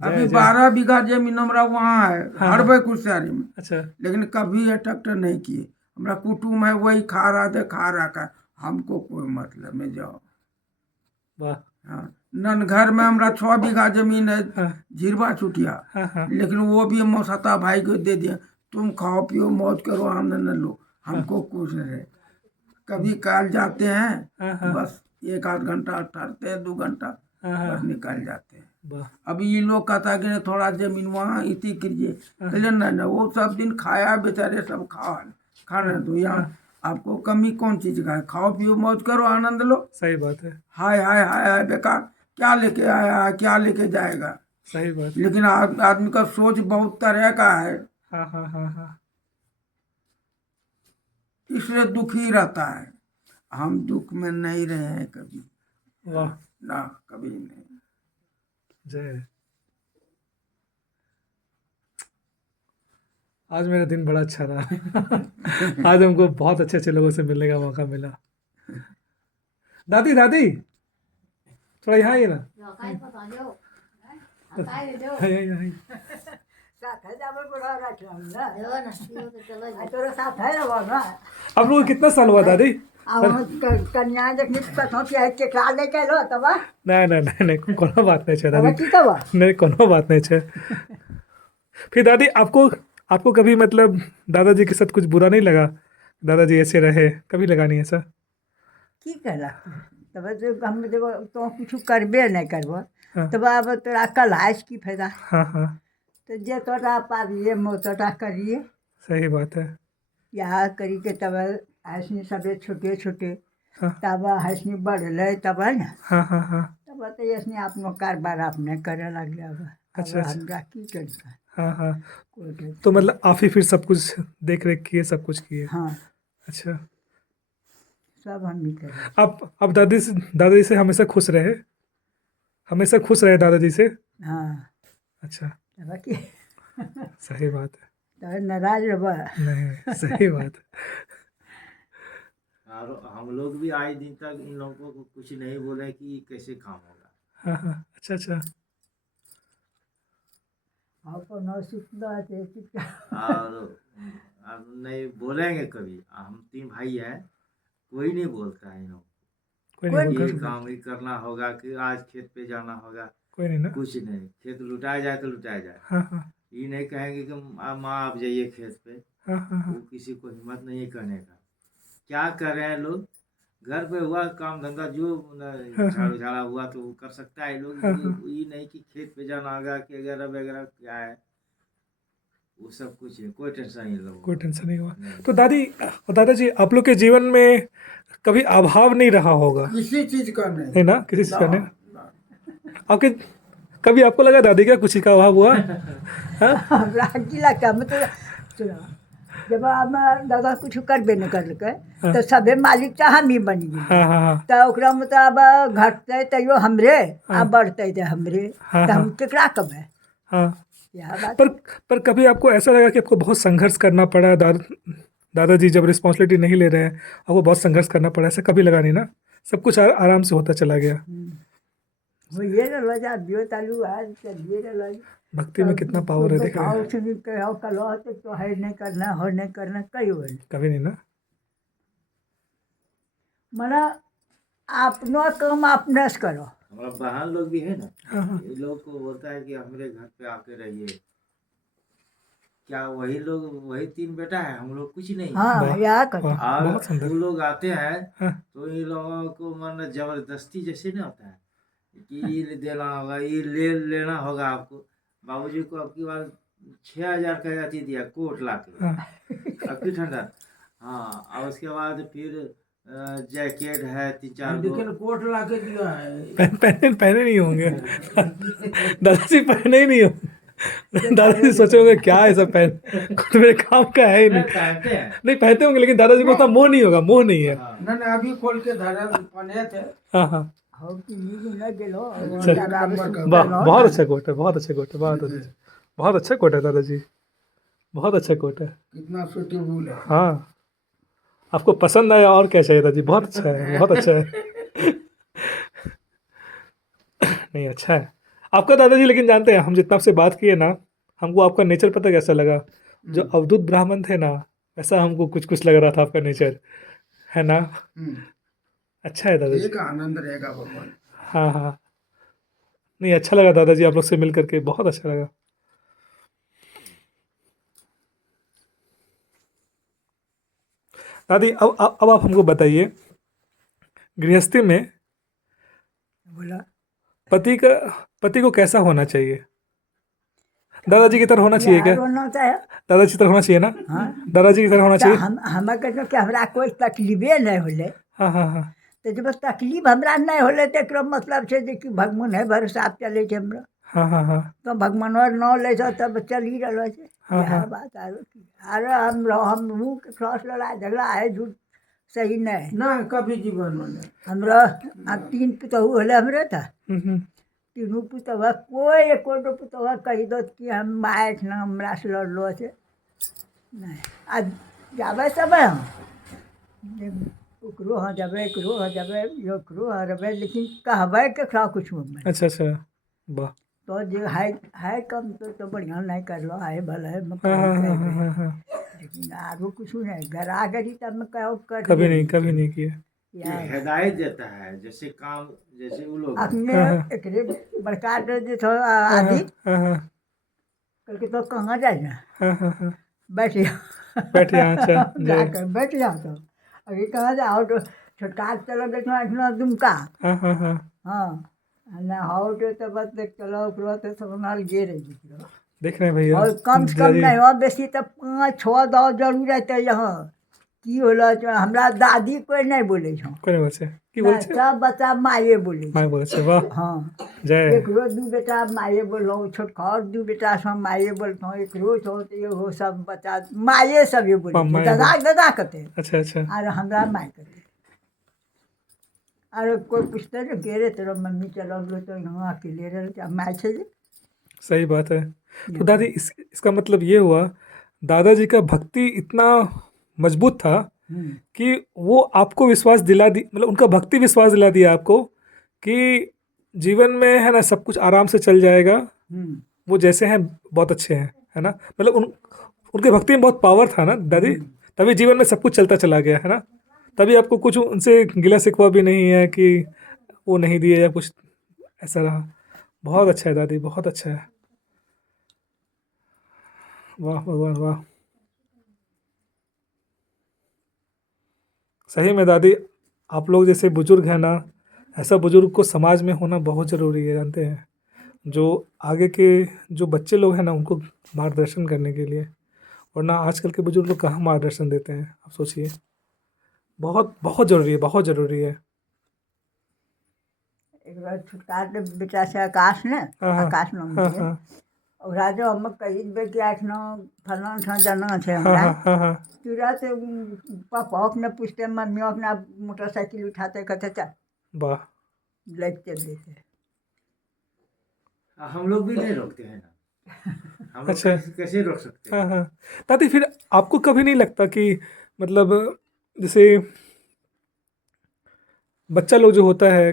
अभी जय जय। 12 बीघा जमीन हमारा वहाँ है, हाँ। हड़बे कुशहरी में, अच्छा लेकिन कभी ये ट्रैक्टर नहीं किए। हमारा कुटुम है, वही खा रहा था, खा रहा का, हमको कोई मतलब नहीं, जाओ। वाह। हाँ, ननघर में हमारा 6 बीघा जमीन है, हाँ झिरवा चुटिया, हाँ हाँ लेकिन वो भी मौसता भाई को दे दिया, तुम खाओ पियो मौज करो आनंद लो, हमको कुछ नहीं रहे। कभी काल जाते हैं, हाँ हाँ बस 1 आध घंटा ठहरते हैं, 2 घंटा, हाँ हाँ। बस निकल जाते हैं। वाह। अभी ये लोग कहता है कि थोड़ा जमीन वहाँ इति कीजिए, कहले नहीं, वो सब दिन खाया बेचारे, सब खाने दो, यहाँ आपको कमी कौन चीज का है, खाओ पियो मौज करो आनंद लो। सही बात है। हाय हाय हाय हाय बेकार, क्या लेके आया है, क्या लेके जाएगा। सही बात। लेकिन आदमी का सोच बहुत तरह का है, हाँ हाँ हाँ हाँ। इसलिए दुखी रहता है। हम दुख में नहीं रहे हैं कभी वाह। ना, कभी नहीं। जय। आज मेरा दिन बड़ा अच्छा रहा। आज हमको बहुत अच्छे अच्छे लोगों से मिलने का मौका मिला। दादी दादी थोड़ा यहाँ आइए ना। यहाँ, यहाँ। आप लोग को कितना साल हुआ दादी? कन्या देखने कथों की है के खा ले के लो तब नहीं नहीं नहीं नहीं, कोनो बात नहीं है दादी। की तब नहीं, कोनो बात नहीं है। फिर दादी आपको कभी मतलब दादाजी के साथ कुछ बुरा नहीं लगा? दादाजी ऐसे रहे, कभी लगा नहीं ऐसा? की कहला तब तो हम देखो तो कुछ करबे नहीं करबो, हाँ। तब अब तोरा कल आइस की फायदा, हाँ हाँ तो जे तोरा पारिए मोतोटा करिए, सही बात है। या करी के तब ऐसनी सबे छोटे छोटे, हाँ तब ऐसनी बढ़ले तब है ना, हाँ हाँ हाँ। तब तो ऐसनी अपनो कारोबार अपने करे लगे। अब अच्छा, अच्छा। हमरा की करी, हाँ हाँ। कोई के- तो मतलब आप ही फिर सब कुछ देख रेख किए, सब कुछ किए? हाँ अच्छा। सब हम ही करे। आप दादाजी से हमेशा खुश रहे? हमेशा खुश रहे दादाजी से? हाँ अच्छा, तब की सही बात है। तब नाराज रह। नहीं, सही बात है। और हम लोग भी आज दिन तक इन लोगों को कुछ नहीं बोले कि कैसे काम होगा। हाँ हाँ। अच्छा अच्छा। आपको न सुनना चाहिए। और नहीं बोलेंगे कभी, हम 3 भाई हैं, कोई नहीं बोलता है इन लोग कोई कोई नहीं ये बोलता। काम ही करना होगा कि आज खेत पे जाना होगा, कोई नहीं ना। कुछ नहीं। खेत लुटाया जाए तो लुटाया जाए, हाँ हाँ ये नहीं कहेंगे कि माँ आप जाइए खेत पे, हाँ हाँ हाँ। वो किसी को हिम्मत नहीं है करने का। क्या कर रहे हैं लोग, घर पे हुआ काम धंधा जो झाड़ू झाड़ा हुआ तो वो कर सकता है लोग, ये नहीं कि खेत पे जाना होगा कि वगैरह वगैरह क्या है, वो सब कुछ है, कोई टेंशन नहीं लोगों कोई को। टेंशन नहीं हुआ। नहीं। तो दादाजी आप लोग के जीवन में कभी अभाव नहीं रहा होगा, किसी चीज का नहीं। है ना? किसी चीज का नहीं। ना। आपके कभी आपको लगा दादी का कुछ का अभाव हुआ? हमरा की लगता मतलब सुनो, जब हम दादा कुछ करबे न करलकै तो सबे मालिक तो हम ही बन गए, हाँ हाँ हाँ तो ओकरा मतलब घटते तैयो हमरे आ बढ़ते तो हमरे, हाँ, तो हम हाँ। केकरा कमे हाँ। यह बात। पर कभी आपको ऐसा लगा कि आपको बहुत संघर्ष करना पड़ा? दादाजी जब रिस्पॉन्सिबिलिटी नहीं ले रहे हैं, आपको बहुत संघर्ष करना पड़ा, ऐसा कभी लगा नहीं ना? सब कुछ आराम से होता चला गया। वो ये न जा दियो तालू आज चलिए न भक्ति में कितना पावर है, देख रहे हैं? आओ सुन के आओ कल तो है नहीं करना हो नहीं करना कई हो कभी नहीं ना। मना अपनो काम अपने से करो। हमारा बहन लोग भी है ना, हाँ हाँ ये लोग को बोलता है कि हमारे घर पे आके रहिए, क्या वही लोग, वही 3 बेटा है, हम लोग कुछ नहीं। हाँ वाह, या कर वाह, और बहुत सुंदर। वो लोग आते हैं हाँ तो इन लोगों को मन जबरदस्ती जैसे नहीं होता है कि ये देना होगा, ये लेना होगा आपको। बाबूजी को अब की बार 6,000 का अथी दिया कोट ला के, हाँ अब की ठंडा। हाँ, और उसके बाद फिर जैकेट है 3-4 गो। लेकिन कोट ला के दिया है। पहने नहीं होंगे। दादाजी पहने ही नहीं होंगे। दादाजी सोचे होंगे क्या है सब पहन, कुछ मेरे काम का है ही नहीं। पहनते हैं। नहीं पहनते होंगे, लेकिन दादाजी को उतना मोह नहीं होगा, मोह नहीं है। हाँ। ना अभी खोल के धरे पहने थे। हाँ हाँ। हो कि नहीं न गेलो चल। नंबर का। वाह, बहुत अच्छा कोट है, बहुत अच्छा कोट है, बहुत अच्छा। बहुत अच्छा कोट है दादाजी, बहुत अच्छा कोट है। कितना सूटेबल है। हाँ, आपको पसंद आया और क्या चाहिए दादाजी, बहुत अच्छा है, बहुत अच्छा है। नहीं अच्छा है आपका दादाजी। लेकिन जानते हैं हम जितना आपसे बात किए ना, हमको आपका नेचर पता कैसा लगा, जो अवधूत ब्राह्मण थे ना, वैसा हमको कुछ कुछ लग रहा था आपका नेचर, है ना। हम्म, अच्छा है दादाजी। ठीक है, आनंद रहेगा भगवान। हाँ हाँ, नहीं अच्छा लगा दादाजी आप लोग से मिल करके, बहुत अच्छा लगा। दादी अब आप हमको बताइए, गृहस्थी में बोला पति का पति को कैसा होना चाहिए? दादाजी की तरह होना चाहिए क्या? यार होना चाहे। दादाजी की तरह होना चाहिए ना? हाँ दादाजी की तरह होना तो चाहिए। हमें कहते कि हमरा कोई तकलीफे नहीं होले, हाँ हाँ हाँ तो जब तकलीफ हमरा नहीं होले तो एकरो मतलब छै जे कि भगवान है भरोसा आप चले छै हमरा, हाँ हाँ हाँ तो भगवान और नाम ले जाओ तब चल ही रहा है। हाँ, यह हाँ। बात आरो की आरो हम मुँह के क्रॉस लड़ाई झगड़ा है झूठ सही नहीं। ना कभी जीवन में नहीं। हमरा आ 3 पुतहु होले हमरे था, हम्म, तीनों पुतहु कोई एको पुतहु कही दो कि हम माइक ना हमरा से लड़लो छै नहीं। आ जाबे सब हम ओकरो हाँ जबै एकरो हाँ जबै ओकरो हाँ जबै, लेकिन कहबै केकरा कुछ में अच्छा अच्छा, वाह। तो जो है कम तो बढ़िया नहीं करलो है भले है मैं हाँ हाँ हाँ हाँ कहबै, हाँ हाँ, लेकिन आरो कुछ नहीं गरागरी तब मैं कहो कर कभी नहीं, कभी नहीं किया। ये यार हिदायत देता है, जैसे काम जैसे वो लोग अपने हाँ, हाँ। एकरे बड़का जो था हाँ आदि हाँ हाँ कल के तो कहाँ जाए ना हाँ हाँ हाँ, बैठ जा बैठिए, अच्छा जय। जाकर बैठ जाओ तो अभी कहाँ जाओ तो छोटका चलो देखना इतना दुमका हाँ हाँ हाँ, हाँ ना हो तो बस देख चलो ओकरो तो सब नाल गिर रही देख रहे हैं भैया और कम से कम दादी। नहीं हो बेसी तो 5-6 दो जरूर रहते यहाँ की होला हमरा दादी कोई नहीं बोले छो कोई नहीं बोलছে কি বলছে? सब बच्चा माये बोले माय बोलছে, वाह हाँ जय। एकरो 2 बेटा माये बोलो छोटका और 2 बेटा सब माये बोलतो एकरो छो तो एगो सब बच्चा माये सब ये बोले माये दादा दादा कहते अच्छा अच्छा, और हमरा माय कहते और कोई पूछते ना के रे तेरा मम्मी चलो तो यहाँ अकेले रह माय छे जे। सही बात है। तो दादी इसका मतलब ये हुआ, दादाजी का भक्ति इतना मजबूत था कि वो आपको विश्वास दिला दी, मतलब उनका भक्ति विश्वास दिला दिया आपको कि जीवन में है ना सब कुछ आराम से चल जाएगा, वो जैसे हैं बहुत अच्छे हैं, है ना। मतलब उनके भक्ति में बहुत पावर था ना दादी, तभी जीवन में सब कुछ चलता चला गया, है ना। तभी आपको कुछ उनसे गिला शिकवा भी नहीं है कि वो नहीं दिए या कुछ ऐसा रहा। बहुत अच्छा है दादी, बहुत अच्छा है, वाह भगवान वाह। सही में दादी, आप लोग जैसे बुजुर्ग हैं ना, ऐसा बुजुर्ग को समाज में होना बहुत ज़रूरी है, जानते हैं। जो आगे के जो बच्चे लोग हैं ना, उनको मार्गदर्शन करने के लिए, वरना आजकल के बुजुर्ग लोग कहाँ मार्गदर्शन देते हैं, आप सोचिए। बहुत बहुत ज़रूरी है, बहुत ज़रूरी है। एक बार छोटका बेटा से आकाश ने हाँ हाँ आकाश नाम हाँ दिए हाँ ओकरा जो हम कही देबै कि आठ नौ फलाना ठाम जाना छै हाँ हमरा हाँ हाँ हाँ, तुरंत पापा अपने पूछते मम्मी अपना मोटरसाइकिल उठाते कहते चल वाह। लेके चल देते। हम लोग भी नहीं रोकते हैं ना, हम लोग अच्छा। कैसे कैसे रोक सकते हैं। हाँ हाँ, दादी फिर आपको कभी नहीं लगता कि मतलब जैसे बच्चा लोग जो होता है,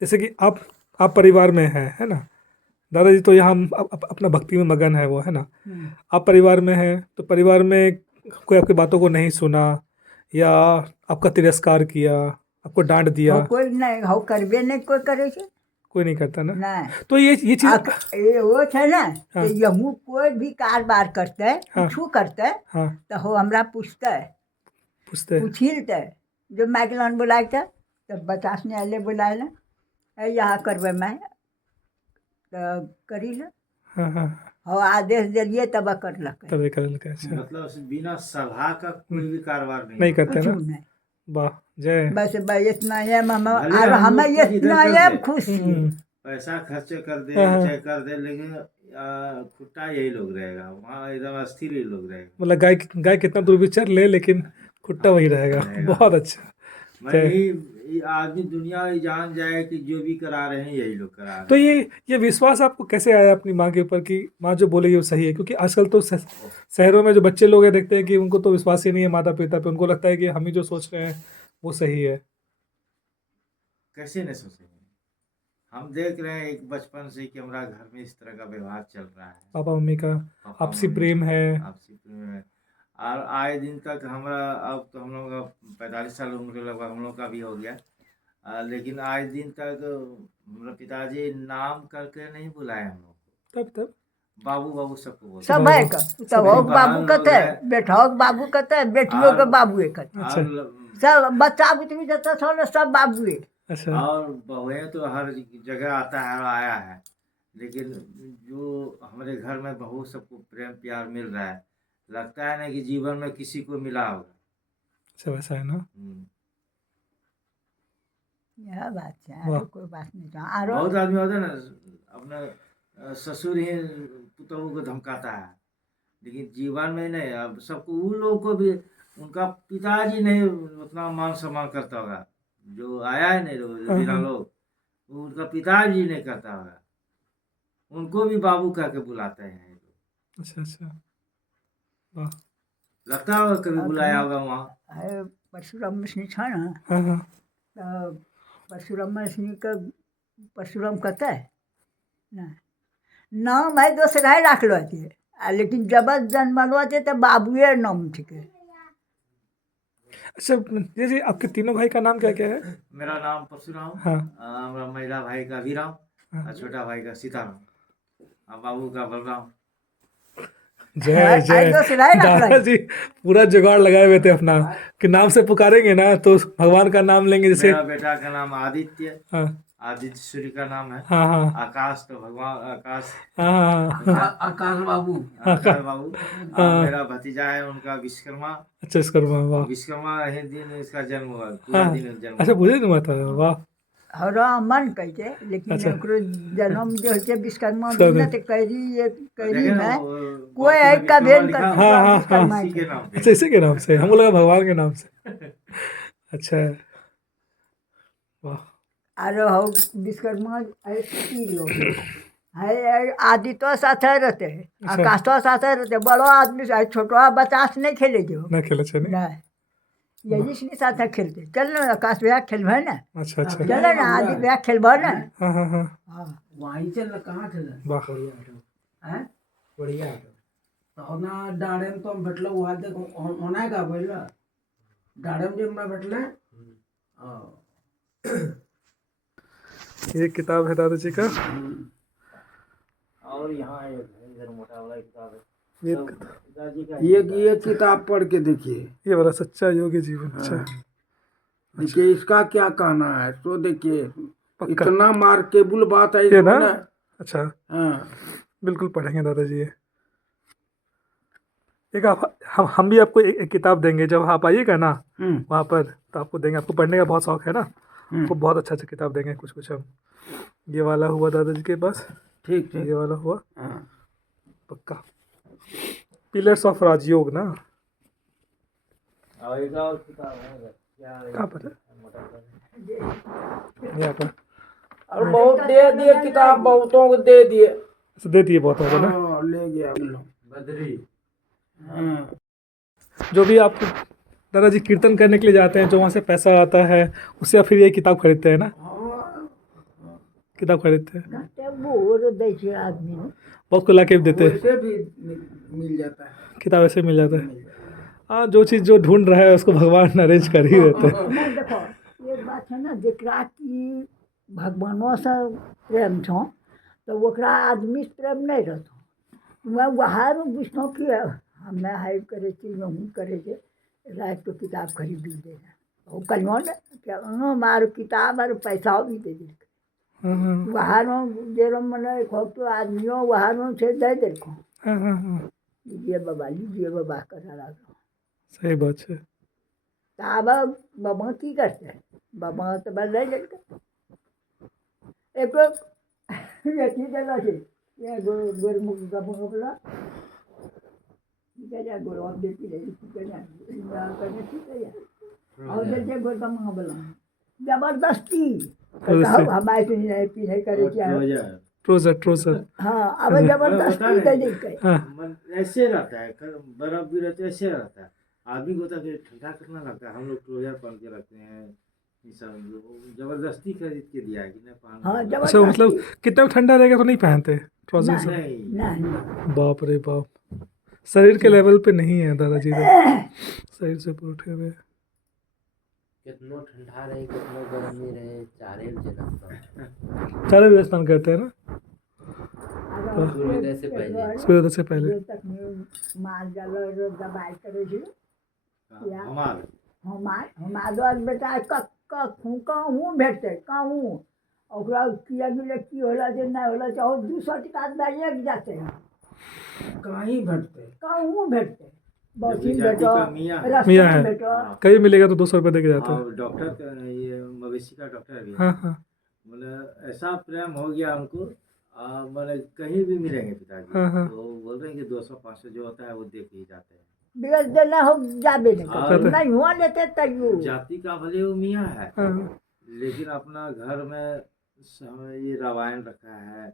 जैसे कि आप परिवार में हैं, है ना। दादाजी तो यहाँ अपना भक्ति में मगन है वो, है ना। आप परिवार में हैं तो परिवार में कोई आपकी बातों को नहीं सुना या आपका तिरस्कार किया, आपको डांट दिया, हो कोई नहीं हो करबे नहीं कोई करे छै कोई नहीं करता ना। नहीं तो ये चीज़ ये वो छै ना हाँ। कि यहूँ कोई भी कारोबार करते हाँ। कुछ करते हाँ, तो हो हमरा पूछते पूछते पूछिलते जो माइकलन बुलाते तब 50 ने अले बुलाए यहाँ करबै मैं तो करी ले हाँ हाँ, हो आदेश दिलिए तब करलक तभी कर लगा। अच्छा, मतलब बिना सभा का कोई भी कारोबार नहीं करते कुछ ना, नहीं वाह जय। बस इतना है हम भले और हम हमें लोग कुछ इधर इतना कर है दे। खुश पैसा खर्च कर दे हाँ, हाँ। चाहे कर दे, लेकिन खुट्टा यही लोग रहेगा वहाँ, एकदम अस्थिर ही लोग रहेगा। मतलब गाय कितना दूर भी चल ले, लेकिन खुट्टा वही रहेगा। रहेगा। बहुत अच्छा, मैं जय। ये आदमी दुनिया ही जान जाए कि जो भी करा रहे हैं यही लोग करा तो रहे हैं। ये विश्वास आपको कैसे आया अपनी माँ के ऊपर कि माँ जो बोलेगी वो सही है? क्योंकि आजकल तो शहरों में जो बच्चे लोग हैं देखते हैं कि उनको तो विश्वास ही नहीं है माता पिता पे, उनको लगता है कि हम ही जो सोच रहे हैं वो सही है। कैसे नहीं सोचेंगे? हम देख रहे हैं एक बचपन से कि हमारा घर में इस तरह का व्यवहार चल रहा है। पापा मम्मी का पापा आपसी मम्मी प्रेम है। आपसी प्रेम है। और आए दिन तक हमारा, अब तो हम लोग का 45 साल उम्र लगभग हम लोग का भी हो गया, लेकिन आए दिन तक हमारे पिताजी नाम करके नहीं बुलाए हम लोग को। तब बाबू बाबू सबको बोलते सब बाबा, है का तब हो बाबू कहते हैं, बेटा हो बाबू कहते हैं, बेटियों के बाबू कहते हैं। अच्छा और सब बच्चा बुतरू जैसा थोड़ा सब बाबू है। अच्छा। और बहुएं तो हर जगह आता है और आया है, लेकिन जो हमारे घर में बहू सबको प्रेम प्यार मिल रहा है, लगता है ना कि जीवन में किसी को मिला होगा। अच्छा वैसा है ना। यह बात है, वाह। आरो कोई बात नहीं था। आरो बहुत आदमी होता है ना, अपने ससुर ही पुतोहू को धमकाता है, लेकिन जीवन में नहीं। अब सबको उन लोगों को भी उनका पिताजी नहीं उतना मान सम्मान करता होगा, जो आया है नहीं बिना लोग, वो उनका पिताजी नहीं करता होगा, उनको भी बाबू कह के बुलाते हैं ये लोग। अच्छा अच्छा। वाह। लगता होगा कभी बुलाया होगा वहाँ। है परशुराम मिश्री था ना, हाँ हाँ। तो परशुराम मिश्री का परशुराम कहता है ना, नाम है दूसरा रख लो थे, लेकिन जब जन्मलो थे तो बाबुए नाम ठीक है। अच्छा ये जी आपके तीनों भाई का नाम क्या क्या है? मेरा नाम परशुराम, हाँ मेरा महिला भाई का अभिराम, हाँ। और छोटा भाई का सीताराम, और बाबू का बलराम। जय जय। दूसरा रख लो। दादाजी पूरा जुगाड़ लगाए हुए थे अपना कि नाम से पुकारेंगे ना तो भगवान का नाम लेंगे जैसे। मेरा बेटा का नाम आदित्य, हाँ आदित्य सूर्य का नाम है। हाँ हाँ आकाश तो भगवान आकाश, हाँ हाँ। आकाश बाबू। आकाश बाबू। हाँ। मेरा भतीजा है उनका विश्वकर्मा, अच्छा इसका वाह। विश्वकर्मा ही दिन इसका जन्म हुआ, हाँ पूरा दिन जन्म अच्छा हुआ। मुझे नहीं पता वाह। हरा मन कहते, लेकिन अच्छा। ओकरो जन्म जो होते विश्वकर्मा सब दिन दिन। ना, तो कैरी ये कैरी देखे ना, में वो कोई बॉक्स में एक का विश्वकर्मा भेद लिखा कर हुआ है, हाँ हाँ विश्वकर्मा हाँ। इसी के के। नाम पे। अच्छा इसी के नाम से हमको लगा भगवान के नाम से। अच्छा वाह। आरो हो विश्वकर्मा ऐसी लोग है, आदित्य साथे रहते हैं, अच्छा। आकाशो साथे रहते, बड़ो आदमी से छोटो बच्चा से नहीं खेले जो ना खेले छे नहीं। नहीं, यही से साथ खेलते। चल ना आकाश भैया खेलबे ना, अच्छा अच्छा। चल ना आदि भैया खेलबे ना। हाँ हाँ हाँ। हाँ वहीं चल कहाँ चल वाह। हैं बढ़िया तो ना डाड़ेम तो हम भेटलो वहाँ देख होना का बोला डाड़ेम जो हमरा भेटले ये किताब है दादाजी का। और यहाँ इधर मोटा वाला किताब है, ये सब दादाजी का ये किताब पढ़ के देखिए। ये बड़ा सच्चा योगी जीवन। अच्छा देखिए इसका क्या कहना है तो देखिए, पक्का। इतना मार्केबल बात है ये इसमें ना। ना। अच्छा हाँ बिल्कुल पढ़ेंगे दादाजी ये। एक आप हम भी आपको एक किताब देंगे जब आप आइएगा ना वहाँ पर, तो आपको देंगे। आपको पढ़ने का बहुत शौक है ना, आपको बहुत अच्छा अच्छा किताब देंगे कुछ कुछ हम। ये वाला हुआ दादाजी के पास, ठीक ठीक। ये वाला हुआ हाँ पक्का। पिलर्स ऑफ राजयोग ना। और एक और किताब है क्या है? कहाँ पर है? मोटा वाला। यहाँ पर। और बहुत दे दिए किताब, बहुतों को दे दिए। अच्छा, दे दिए बहुत होगा ना। हाँ, ले गया उन लोग। बद्री। हाँ जो भी आप दादाजी कीर्तन करने के लिए जाते हैं, जो वहाँ से पैसा आता है उससे आप फिर ये किताब खरीदते हैं ना। किताब खरीदते हैं, कहते बोर दै छै आदमी ने। बहुत को ला के देते हैं। वैसे भी मिल जाता है। किताब ऐसे मिल जाता है। हाँ जो चीज़ जो ढूंढ रहा है उसको भगवान अरेंज कर ही देते हैं। नहीं देखो एक बात है ना, जेकरा की भगवानों से प्रेम छो तो ओकरा आदमी से प्रेम नहीं रहतो। वह वहाँ विष्णु की हमें हाइप करे छी हम करे छे, रात को किताब खरीद दे वो कलियों ने क्या मारो किताब और पैसा भी दे दे। हाँ हाँ वहाँ जेरो मने खूब तो आदमियों वहाँ से दे देखो, हाँ हाँ हाँ। लीजिए बाबा करा रहा। सही बात है। तो अब बाबा की करते हैं, बाबा तो बस नहीं लेते। एक बेटी देला छे ये गोरमुख का बोला ठीक है जा गोर आप देती रही ठीक है ना करने ठीक है या और जल्दी गोर का मां बोला जबरदस्ती जबरदस्ती। हमारे तो नहीं पीने करे क्या ट्रोजर ट्रोजर हाँ अब जबरदस्ती दे दी गई हाँ मन ऐसे रहता है, बर्फ भी रहता है, ऐसे रहता है। आदमी को होता है कि ठंडा कितना लगता है, हम लोग ट्रोजर पहन के रखते हैं। ये सब जबरदस्ती खरीद के दिया है कि नहीं पहन हाँ लो। अच्छा मतलब कितना भी ठंडा रहेगा तो नहीं पहनते ट्राउजर सब? नहीं नहीं बाप रे बाप, शरीर के लेवल पे नहीं है दादाजी तो शरीर से पूरे उठे हुए। कितनो ठंडा रहे कितनो गर्मी रहे 4 बजे लगता चार बजे स्नान करते हैं ना सूर्योदय से पहले। सूर्योदय से पहले। जो तक में मार डालो रो दबाई करे छी या हमारे हमार बेटा कहूँ भेटतै कहूँ ओकरा किया मिले की होला जे नहीं होला चाहो 200 टका दाइए जाते कहीं भटते कहूँ भेटतै बसिन जाति भेटो का मियाँ है। मियाँ रास्ता है। भेटो कहीं मिलेगा तो 200 रुपये दे के जाते हैं। और डॉक्टर ये मवेशी का डॉक्टर भी है। हाँ हाँ मतलब ऐसा प्रेम हो गया उनको, मतलब कहीं भी मिलेंगे पिताजी हाँ, हाँ। तो बोल रहे हैं कि 200-500 जो होता है वो दे के ही जाते हैं। बिगड़ देना हो जाबे नहीं हाँ। करते नहीं हुआ लेते तैयो जाति का भले वो मियाँ है, हाँ लेकिन अपना घर में ये रामायण रखा है,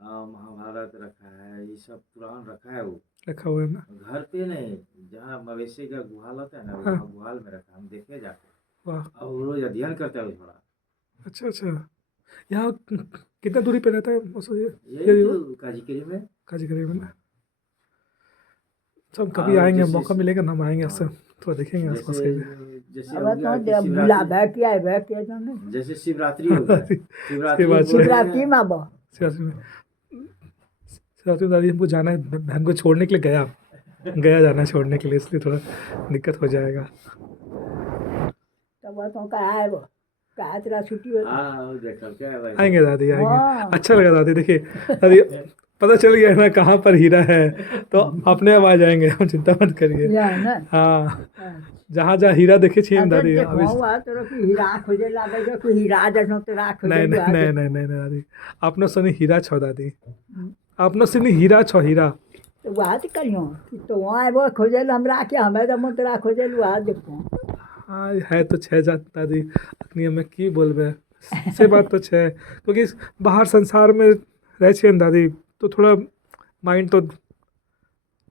महाभारत रखा है, ये सब पुराण रखा है। वो रखा हुआ है ना। घर पे नहीं, जहाँ मवेशी का गुहाल होता है ना, हाँ। वहाँ गुहाल में रखा है, हम देखे जाते हैं। वाह और वो रोज अध्ययन करता है वो थोड़ा। अच्छा अच्छा। यहाँ कितना दूरी पे रहता है यही तो काजीकरी में। काजीगरी में ना। अच्छा हम कभी और आएंगे, जैसे- मौका मिलेगा ना हम आएंगे हाँ। आपसे थोड़ा देखेंगे आसपास जैसे के। जैसे अब हो तो गया कि बुला शिवरात्रि, बे क्या है बे के जाने जैसे शिवरात्रि हो गया, शिवरात्रि शिवरात्रि। बोल रहे शिवरात्रि हैं- में बा शिवरात्रि में, शिवरात्रि में दादी हमको जाना है, बहन को छोड़ने के लिए गया जाना है छोड़ने के लिए, इसलिए थोड़ा दिक्कत हो जाएगा। तब तो कहा है वो कहा तेरा छुट्टी हो हाँ वो देखो क्या है भाई। आएंगे दादी आएंगे। हाँ। अच्छा लगा दादी, देखिए दादी पता चल गया ना कहाँ पर हीरा है, तो अपने आप आ जाएंगे, हम चिंता मत करिए। या ना हाँ जहाँ जहाँ हीरा देखे छिए हम दादी देखो अभी। हुआ तो कि हीरा खोजे लागे जो कि हीरा जनो तेरा खोजे नहीं नहीं नहीं नहीं नहीं नहीं दादी, अपनो सनी हीरा छो दादी, अपनो सनी हीरा छो हीरा। तो वहाँ तो करियो कि तो वहाँ वो खोजे हमरा के हमें तो तेरा खोजे वहाँ देखो हाँ है तो छः जात दादी, अखनी हमें की बोलबे से बात तो छः, क्योंकि बाहर संसार में रह छिए ने दादी तो थोड़ा माइंड तो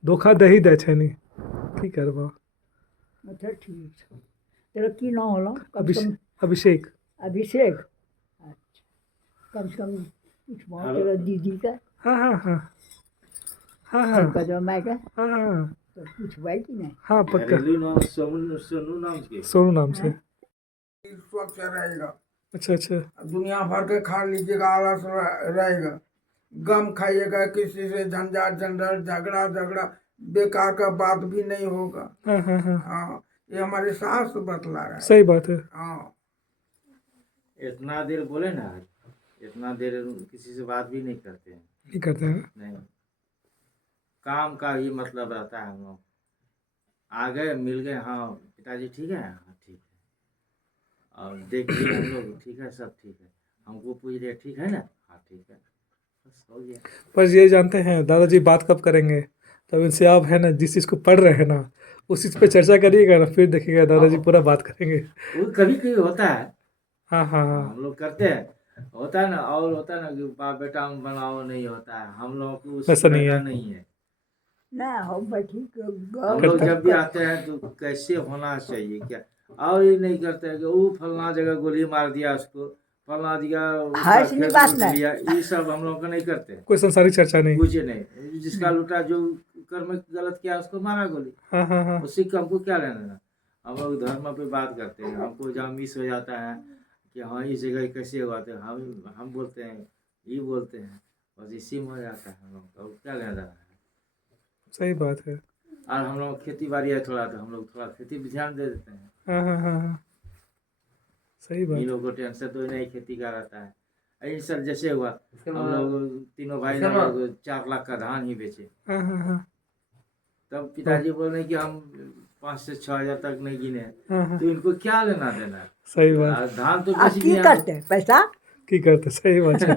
धोखा दे ही दे छे नी, की करबो। अच्छा ठीक है तेरा की नाम होला कम से कम अभिषेक। अभिषेक अच्छा कम से कम पूछवा तेरा दीदी का हाँ हाँ हाँ हाँ हाँ पंकज माई का हाँ हाँ तो पूछवाई कि नहीं हाँ पक्का। घरेलू नाम सोनू नाम के। सोनू नाम से। स्वच्छ रहेगा। अच्छा अच्छा दुनिया भर के खा लीजिएगा, आलस रहेगा, गम खाइएगा, किसी से झंझट झंझट झगड़ा बेकार का बात भी नहीं होगा। हाँ हाँ हाँ हाँ ये हमारे सास बतला रहा है। सही बात है। हाँ इतना देर बोले ना, इतना देर किसी से बात भी नहीं करते हैं। नहीं करते हैं। नहीं, काम का ही मतलब रहता है। हम लोग आ गए मिल गए, हाँ पिताजी ठीक है, हाँ ठीक है, और देख लिए हम लोग ठीक है, सब ठीक है, हमको पूछ रहे ठीक है ना, हाँ ठीक है, बस हो गया। पर ये जानते हैं दादाजी बात कब करेंगे, तब इनसे आप है ना जिस चीज़ को पढ़ रहे हैं ना उस चीज़ पे चर्चा करिएगा ना, फिर देखिएगा दादाजी पूरा बात करेंगे। वो कभी कभी होता है, हाँ हाँ हाँ हम लोग करते हैं, होता है ना, और होता है ना कि बाप बेटा बनाओ, नहीं होता है। हम लोगों को उस वैसा नहीं तरह है। का नहीं है। ना हम बैठी हम लोग जब भी आते हैं तो कैसे होना चाहिए क्या, और ये नहीं करते हैं कि वो फलना जगह गोली मार दिया उसको, फलना जगह उसका हाँ, खेत इसलिए बात लूट नहीं। लिया, ये सब हम लोग का नहीं करते हैं। कोई संसारिक चर्चा नहीं। कुछ नहीं, जिसका लूटा जो कर्म गलत किया उसको मारा गोली, हाँ हाँ हाँ उससे हमको क्या लेना देना। हम लोग धर्म पे बात करते हैं, हमको जहाँ मिस हो जाता है कि हाँ इस जगह कैसे हुआ, तो हम बोलते हैं, ये बोलते हैं, बस इसी में हो जाता है हम लोग का, क्या लेना देना है। सही बात है। और हम लोग खेती बाड़ी है थोड़ा, तो हम लोग थोड़ा खेती पे ध्यान दे देते हैं। हाँ हाँ हाँ हाँ सही बात। इन लोगों को टेंशन तो नहीं खेती का रहता है। इन सब जैसे हुआ, इसके हम बाद- लोग तीनों भाई इसके बाद- लोग 4 लाख का धान ही बेचे। हाँ हाँ हाँ तब पिताजी बोल रहे हैं कि हम 5 से 6 हजार तक नहीं गिने, हाँ हाँ तो इनको क्या लेना देना है। सही बात। और धान तो आ बेच की दिया। करते पैसा की करते, सही बात है।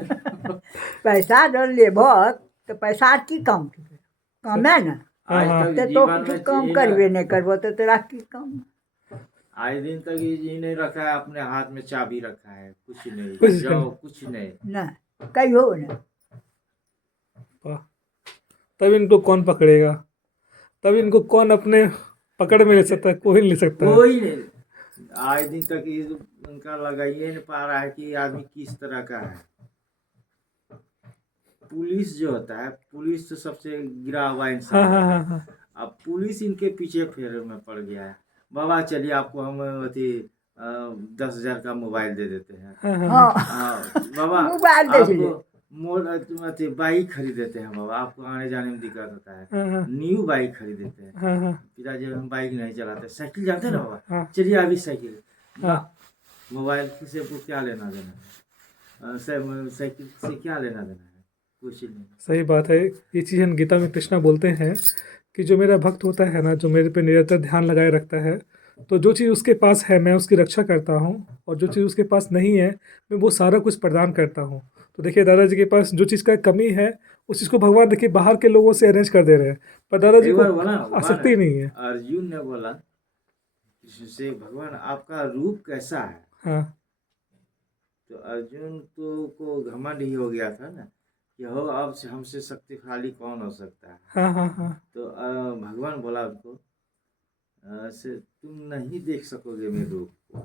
पैसा जो लेबो तो पैसा की कम कम है ना आज हाँ, तक तो जीवन तू में कम इन- करबे नहीं करबो तो तेरा की कम आज दिन तक ये नहीं रखा है, अपने हाथ में चाबी रखा है, कुछ नहीं, कुछ जाओ नहीं। कुछ नहीं। ना कहियो ना। वाह। तब इनको कौन पकड़ेगा, तब इनको कौन अपने पकड़ में ले सकता है, कोई नहीं ले सकता है। कोई नहीं, आज दिन तक ये उनका लगाइए नहीं पा रहा है कि ये आदमी किस तरह का है। पुलिस जो होता है, पुलिस तो सबसे गिरा हुआ हाँ इंसान हाँ होता हाँ है। हाँ अब पुलिस इनके पीछे फेरे में पड़ गया है। बाबा चलिए आपको हम अथी 10,000 का मोबाइल दे देते हैं। हाँ हाँ हाँ बाबा मोबाइल देख ले। आपको अथी बाइक खरीद देते हैं, बाबा आपको आने जाने में दिक्कत होता है, हाँ हाँ न्यू बाइक खरीद देते हैं। हाँ हाँ पिताजी हम बाइक नहीं चलाते, साइकिल जानते हैं ना बाबा, हाँ चलिए अभी साइकिल। हाँ। मोबाइल से को क्या लेना देना है, साइकिल से क्या लेना देना है, कुछ नहीं। सही बात है। ये चीज़ हम गीता में कृष्णा बोलते हैं कि जो मेरा भक्त होता है ना, जो मेरे पे निरंतर ध्यान लगाए रखता है, तो जो चीज़ उसके पास है मैं उसकी रक्षा करता हूँ, और जो चीज़ उसके पास नहीं है मैं वो सारा कुछ प्रदान करता हूँ। तो देखिए दादाजी के पास जो चीज़ का कमी है उस चीज़ को भगवान देखिए बाहर के लोगों से अरेंज कर दे रहे हैं, पर दादाजी एक को बार बोला आसक्ति ही नहीं है। अर्जुन ने बोला कृष्ण से, भगवान आपका रूप कैसा है। हाँ तो अर्जुन को घमंड ही हो गया था ना कि हो अब से हमसे शक्तिशाली कौन हो सकता है। हाँ हाँ हाँ तो भगवान बोला उनको से तुम नहीं देख सकोगे मेरे रूप को,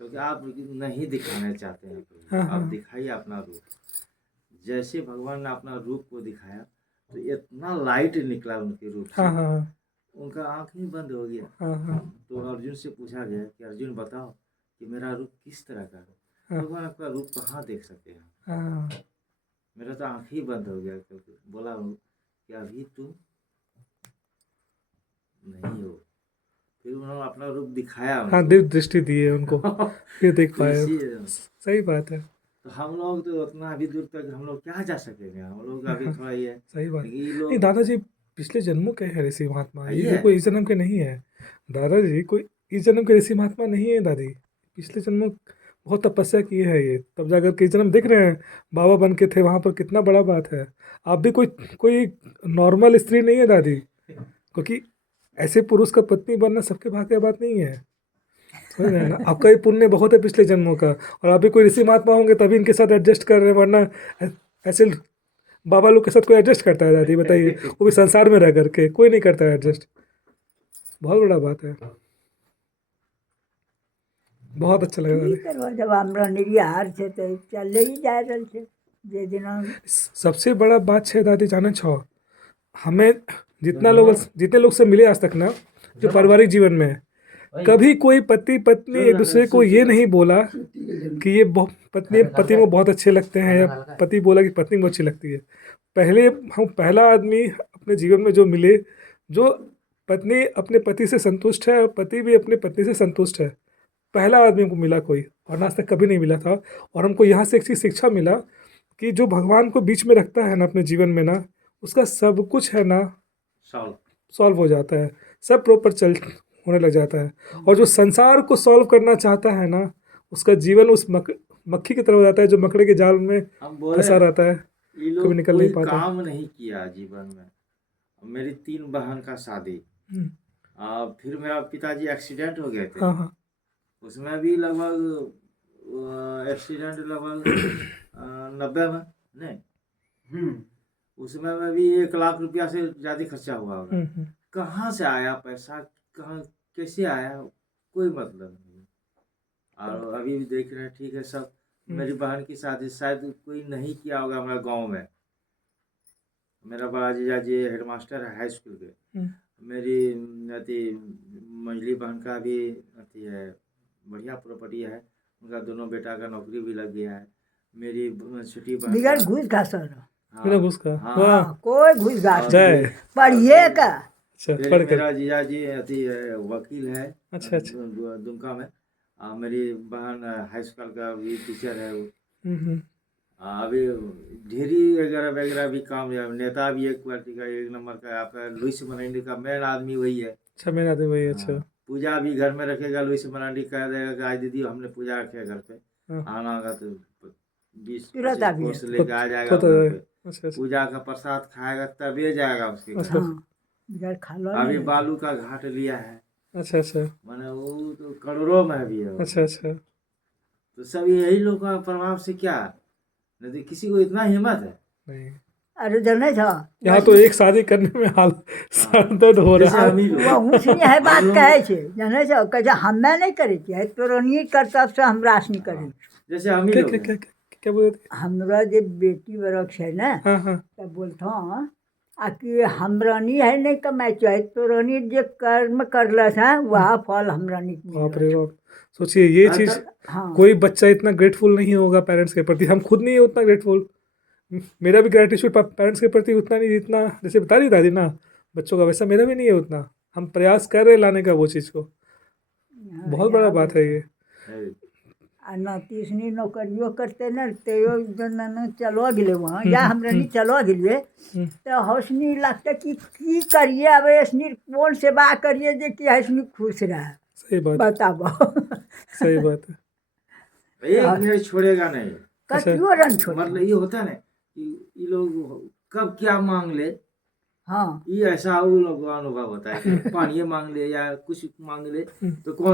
क्योंकि आप नहीं दिखाना चाहते हैं प्रभु। हाँ, आप हाँ। दिखाइए अपना रूप। जैसे भगवान ने अपना रूप को दिखाया तो इतना लाइट निकला उनके रूप से, हाँ हाँ उनका आँख ही बंद हो गया। हाँ हाँ तो अर्जुन से पूछा गया कि अर्जुन बताओ कि मेरा रूप किस तरह का है। हाँ। भगवान आपका रूप कहाँ देख सकते हैं, हाँ मेरा तो आँख ही बंद हो गया। क्योंकि बोला हूँ कि अभी तुम नहीं हो। फिर उन्होंने अपना रूप दिखाया हाँ उनको। दिव्य दृष्टि दी है उनको, फिर देख तो पाए। इसी- सही बात है। तो हम लोग तो उतना अभी दूर तक हम लोग क्या जा सकेंगे, हम लोग अभी थोड़ा ये सही बात। लेकिन ये नहीं लोग दादाजी पिछले जन्मों के हैं ऋषि महात्मा, यही ये है। कोई इस जन्म के नहीं है। दादाजी कोई इस जन्म के ऋषि महात्मा नहीं है दादी, पिछले जन्मों बहुत तपस्या की है ये, तब जाकर के इस जन्म देख रहे हैं बाबा बन के थे वहाँ पर, कितना बड़ा बात है। आप भी कोई कोई नॉर्मल स्त्री नहीं है दादी, क्योंकि ऐसे पुरुष का पत्नी बनना सबके भाग्य की बात नहीं है, समझ रहे हैं ना। आपका ये पुण्य बहुत है पिछले जन्मों का, और आप भी कोई ऋषि महात्मा होंगे तभी इनके साथ एडजस्ट कर रहे हैं, वरना ऐसे बाबा लोग के साथ कोई एडजस्ट करता है दादी, बताइए, वो भी संसार में रह करके कोई नहीं करता है एडजस्ट, बहुत बड़ा बात है। बहुत अच्छा लगा की दादी। करबो, जब हमरा निरियार छै तऽ चले ही जा रहल छै जे दिना। सबसे बड़ा बात है दादी जाने छो, हमें जितने लोग से मिले आज तक ना, जो पारिवारिक जीवन में कभी कोई पति पत्नी एक दूसरे को ये नहीं बोला कि ये पति को बहुत अच्छे लगते हैं, या पति बोला कि पत्नी बहुत अच्छी लगती है। पहले हम पहला आदमी अपने जीवन में जो मिले, जो पत्नी अपने पति से संतुष्ट है और पति भी अपने पत्नी से संतुष्ट है, पहला आदमी को मिला कोई, और आज तक कभी नहीं मिला था। और हमको यहाँ से एक चीज़ शिक्षा मिला कि जो भगवान को बीच में रखता है ना अपने जीवन में ना, उसका सब कुछ है ना सॉल्व हो जाता है, सब प्रॉपर चल होने लग जाता है। और जो संसार को सॉल्व करना चाहता है ना, उसका जीवन उस मक्खी की तरह हो जाता है जो मकड़े के जाल में हम बोले फंसा रहता है, ये कभी लोग निकल कोई नहीं पाता। काम नहीं किया जीवन में। मेरी 3 बहन का शादी, फिर मेरा पिताजी एक्सीडेंट हो गए थे, हाँ हाँ उसमें भी लगभग एक्सीडेंट लगभग 90 में नहीं, उसमें में भी 1 लाख रुपया से ज़्यादा खर्चा हुआ होगा। कहाँ से आया पैसा, कहाँ कैसे आया, कोई मतलब नहीं। और अभी भी देख रहे हैं, ठीक है सब। मेरी बहन की शादी शायद कोई नहीं किया होगा हमारे गांव में। मेरा बड़ा जीजा जी हेडमास्टर है हाई स्कूल के। मेरी अति मंझली बहन का भी अति है, बढ़िया प्रॉपर्टी है, उनका दोनों बेटा का नौकरी भी लग गया है। मेरी छोटी बहन बिगड़ का- घूस घास बिना घूस का, हाँ। वाह, कोई घूस घास जय। पढ़िए का। अच्छा फिर पढ़ कर, मेरा जीजा जी अति वकील है, अच्छा अच्छा, दुमका में। मेरी बहन हाई स्कूल का भी टीचर है वो। अभी ढेरी वगैरह वगैरह भी काम है। नेता भी एक पार्टी का 1 नंबर का आपका लुइस मरांडी का मेन आदमी वही है। अच्छा मेरा आदमी वही, अच्छा हाँ, पूजा भी घर में रखेगा, लुइस मरांडी कह देगा कि आज दीदी हमने पूजा रखे घर पे, हाँ। आना होगा तो 20 तुरंत आ 25 कोर्स गया। लेके आ जाएगा तो घर पे। अच्छा अच्छा पूजा का प्रसाद खाएगा तभी जाएगा उसके घर। अच्छा हाँ बिगड़ खा लो अभी नहीं। बालू का घाट लिया है, अच्छा अच्छा, मैंने वो तो करोड़ों में भी है वो। अच्छा अच्छा। तो सब यही लोग का प्रभाव से क्या, नहीं तो किसी को इतना हिम्मत है। नहीं, अरे जने था यहाँ तो एक शादी करने में हाल सर दर्द हो जैसे रहा है। हम ही लोग वहाँ से है बात हम लोग- कहे छे जने छो कहे हमें नहीं करे छे तोरनी कर्तव्य से हम रास नहीं करे जैसे हम ही क्या लोग क्या हैं। क्या क्या क्या बोल रहे थे? हमरा जे बेटी बरक है ना हाँ हाँ। तो बोलता आ कि हमरानी है नहीं कमाई चाहे तोरनी जे कर्म करलस है वह फल हमरानी के बाप मिलत। रे बाप, सोचिए ये हाँ, चीज, हाँ कोई बच्चा इतना ग्रेटफुल नहीं होगा पेरेंट्स के प्रति, हम खुद नहीं है उतना ग्रेटफुल। मेरा भी ग्रेटिट्यूड पेरेंट्स के प्रति उतना नहीं जितना जैसे बता रही दादी ना बच्चों का, वैसा मेरा भी नहीं है उतना। हम प्रयास कर रहे हैं लाने का वो चीज़ को, बहुत बड़ा बात है ये। है। आ नातीसनी नौकरियो करते न तेयो जन चलो गेले वहाँ या हमरानी चलो गेलिए तो हौसनी लगता कि की करिए अब ऐसनी कौन सेवा करिए जे कि ऐसनी खुश रहे सही बात, बताबो सही बात है। एक मिनट छोड़ेगा नहीं। कतियो रन छोड़ मतलब ये होता है ना कि ये लोग कब क्या मांग ले, हाँ ये ऐसा उन लोगों का अनुभव होता है कि पानी मांग ले या कुछ मांग ले तो कौन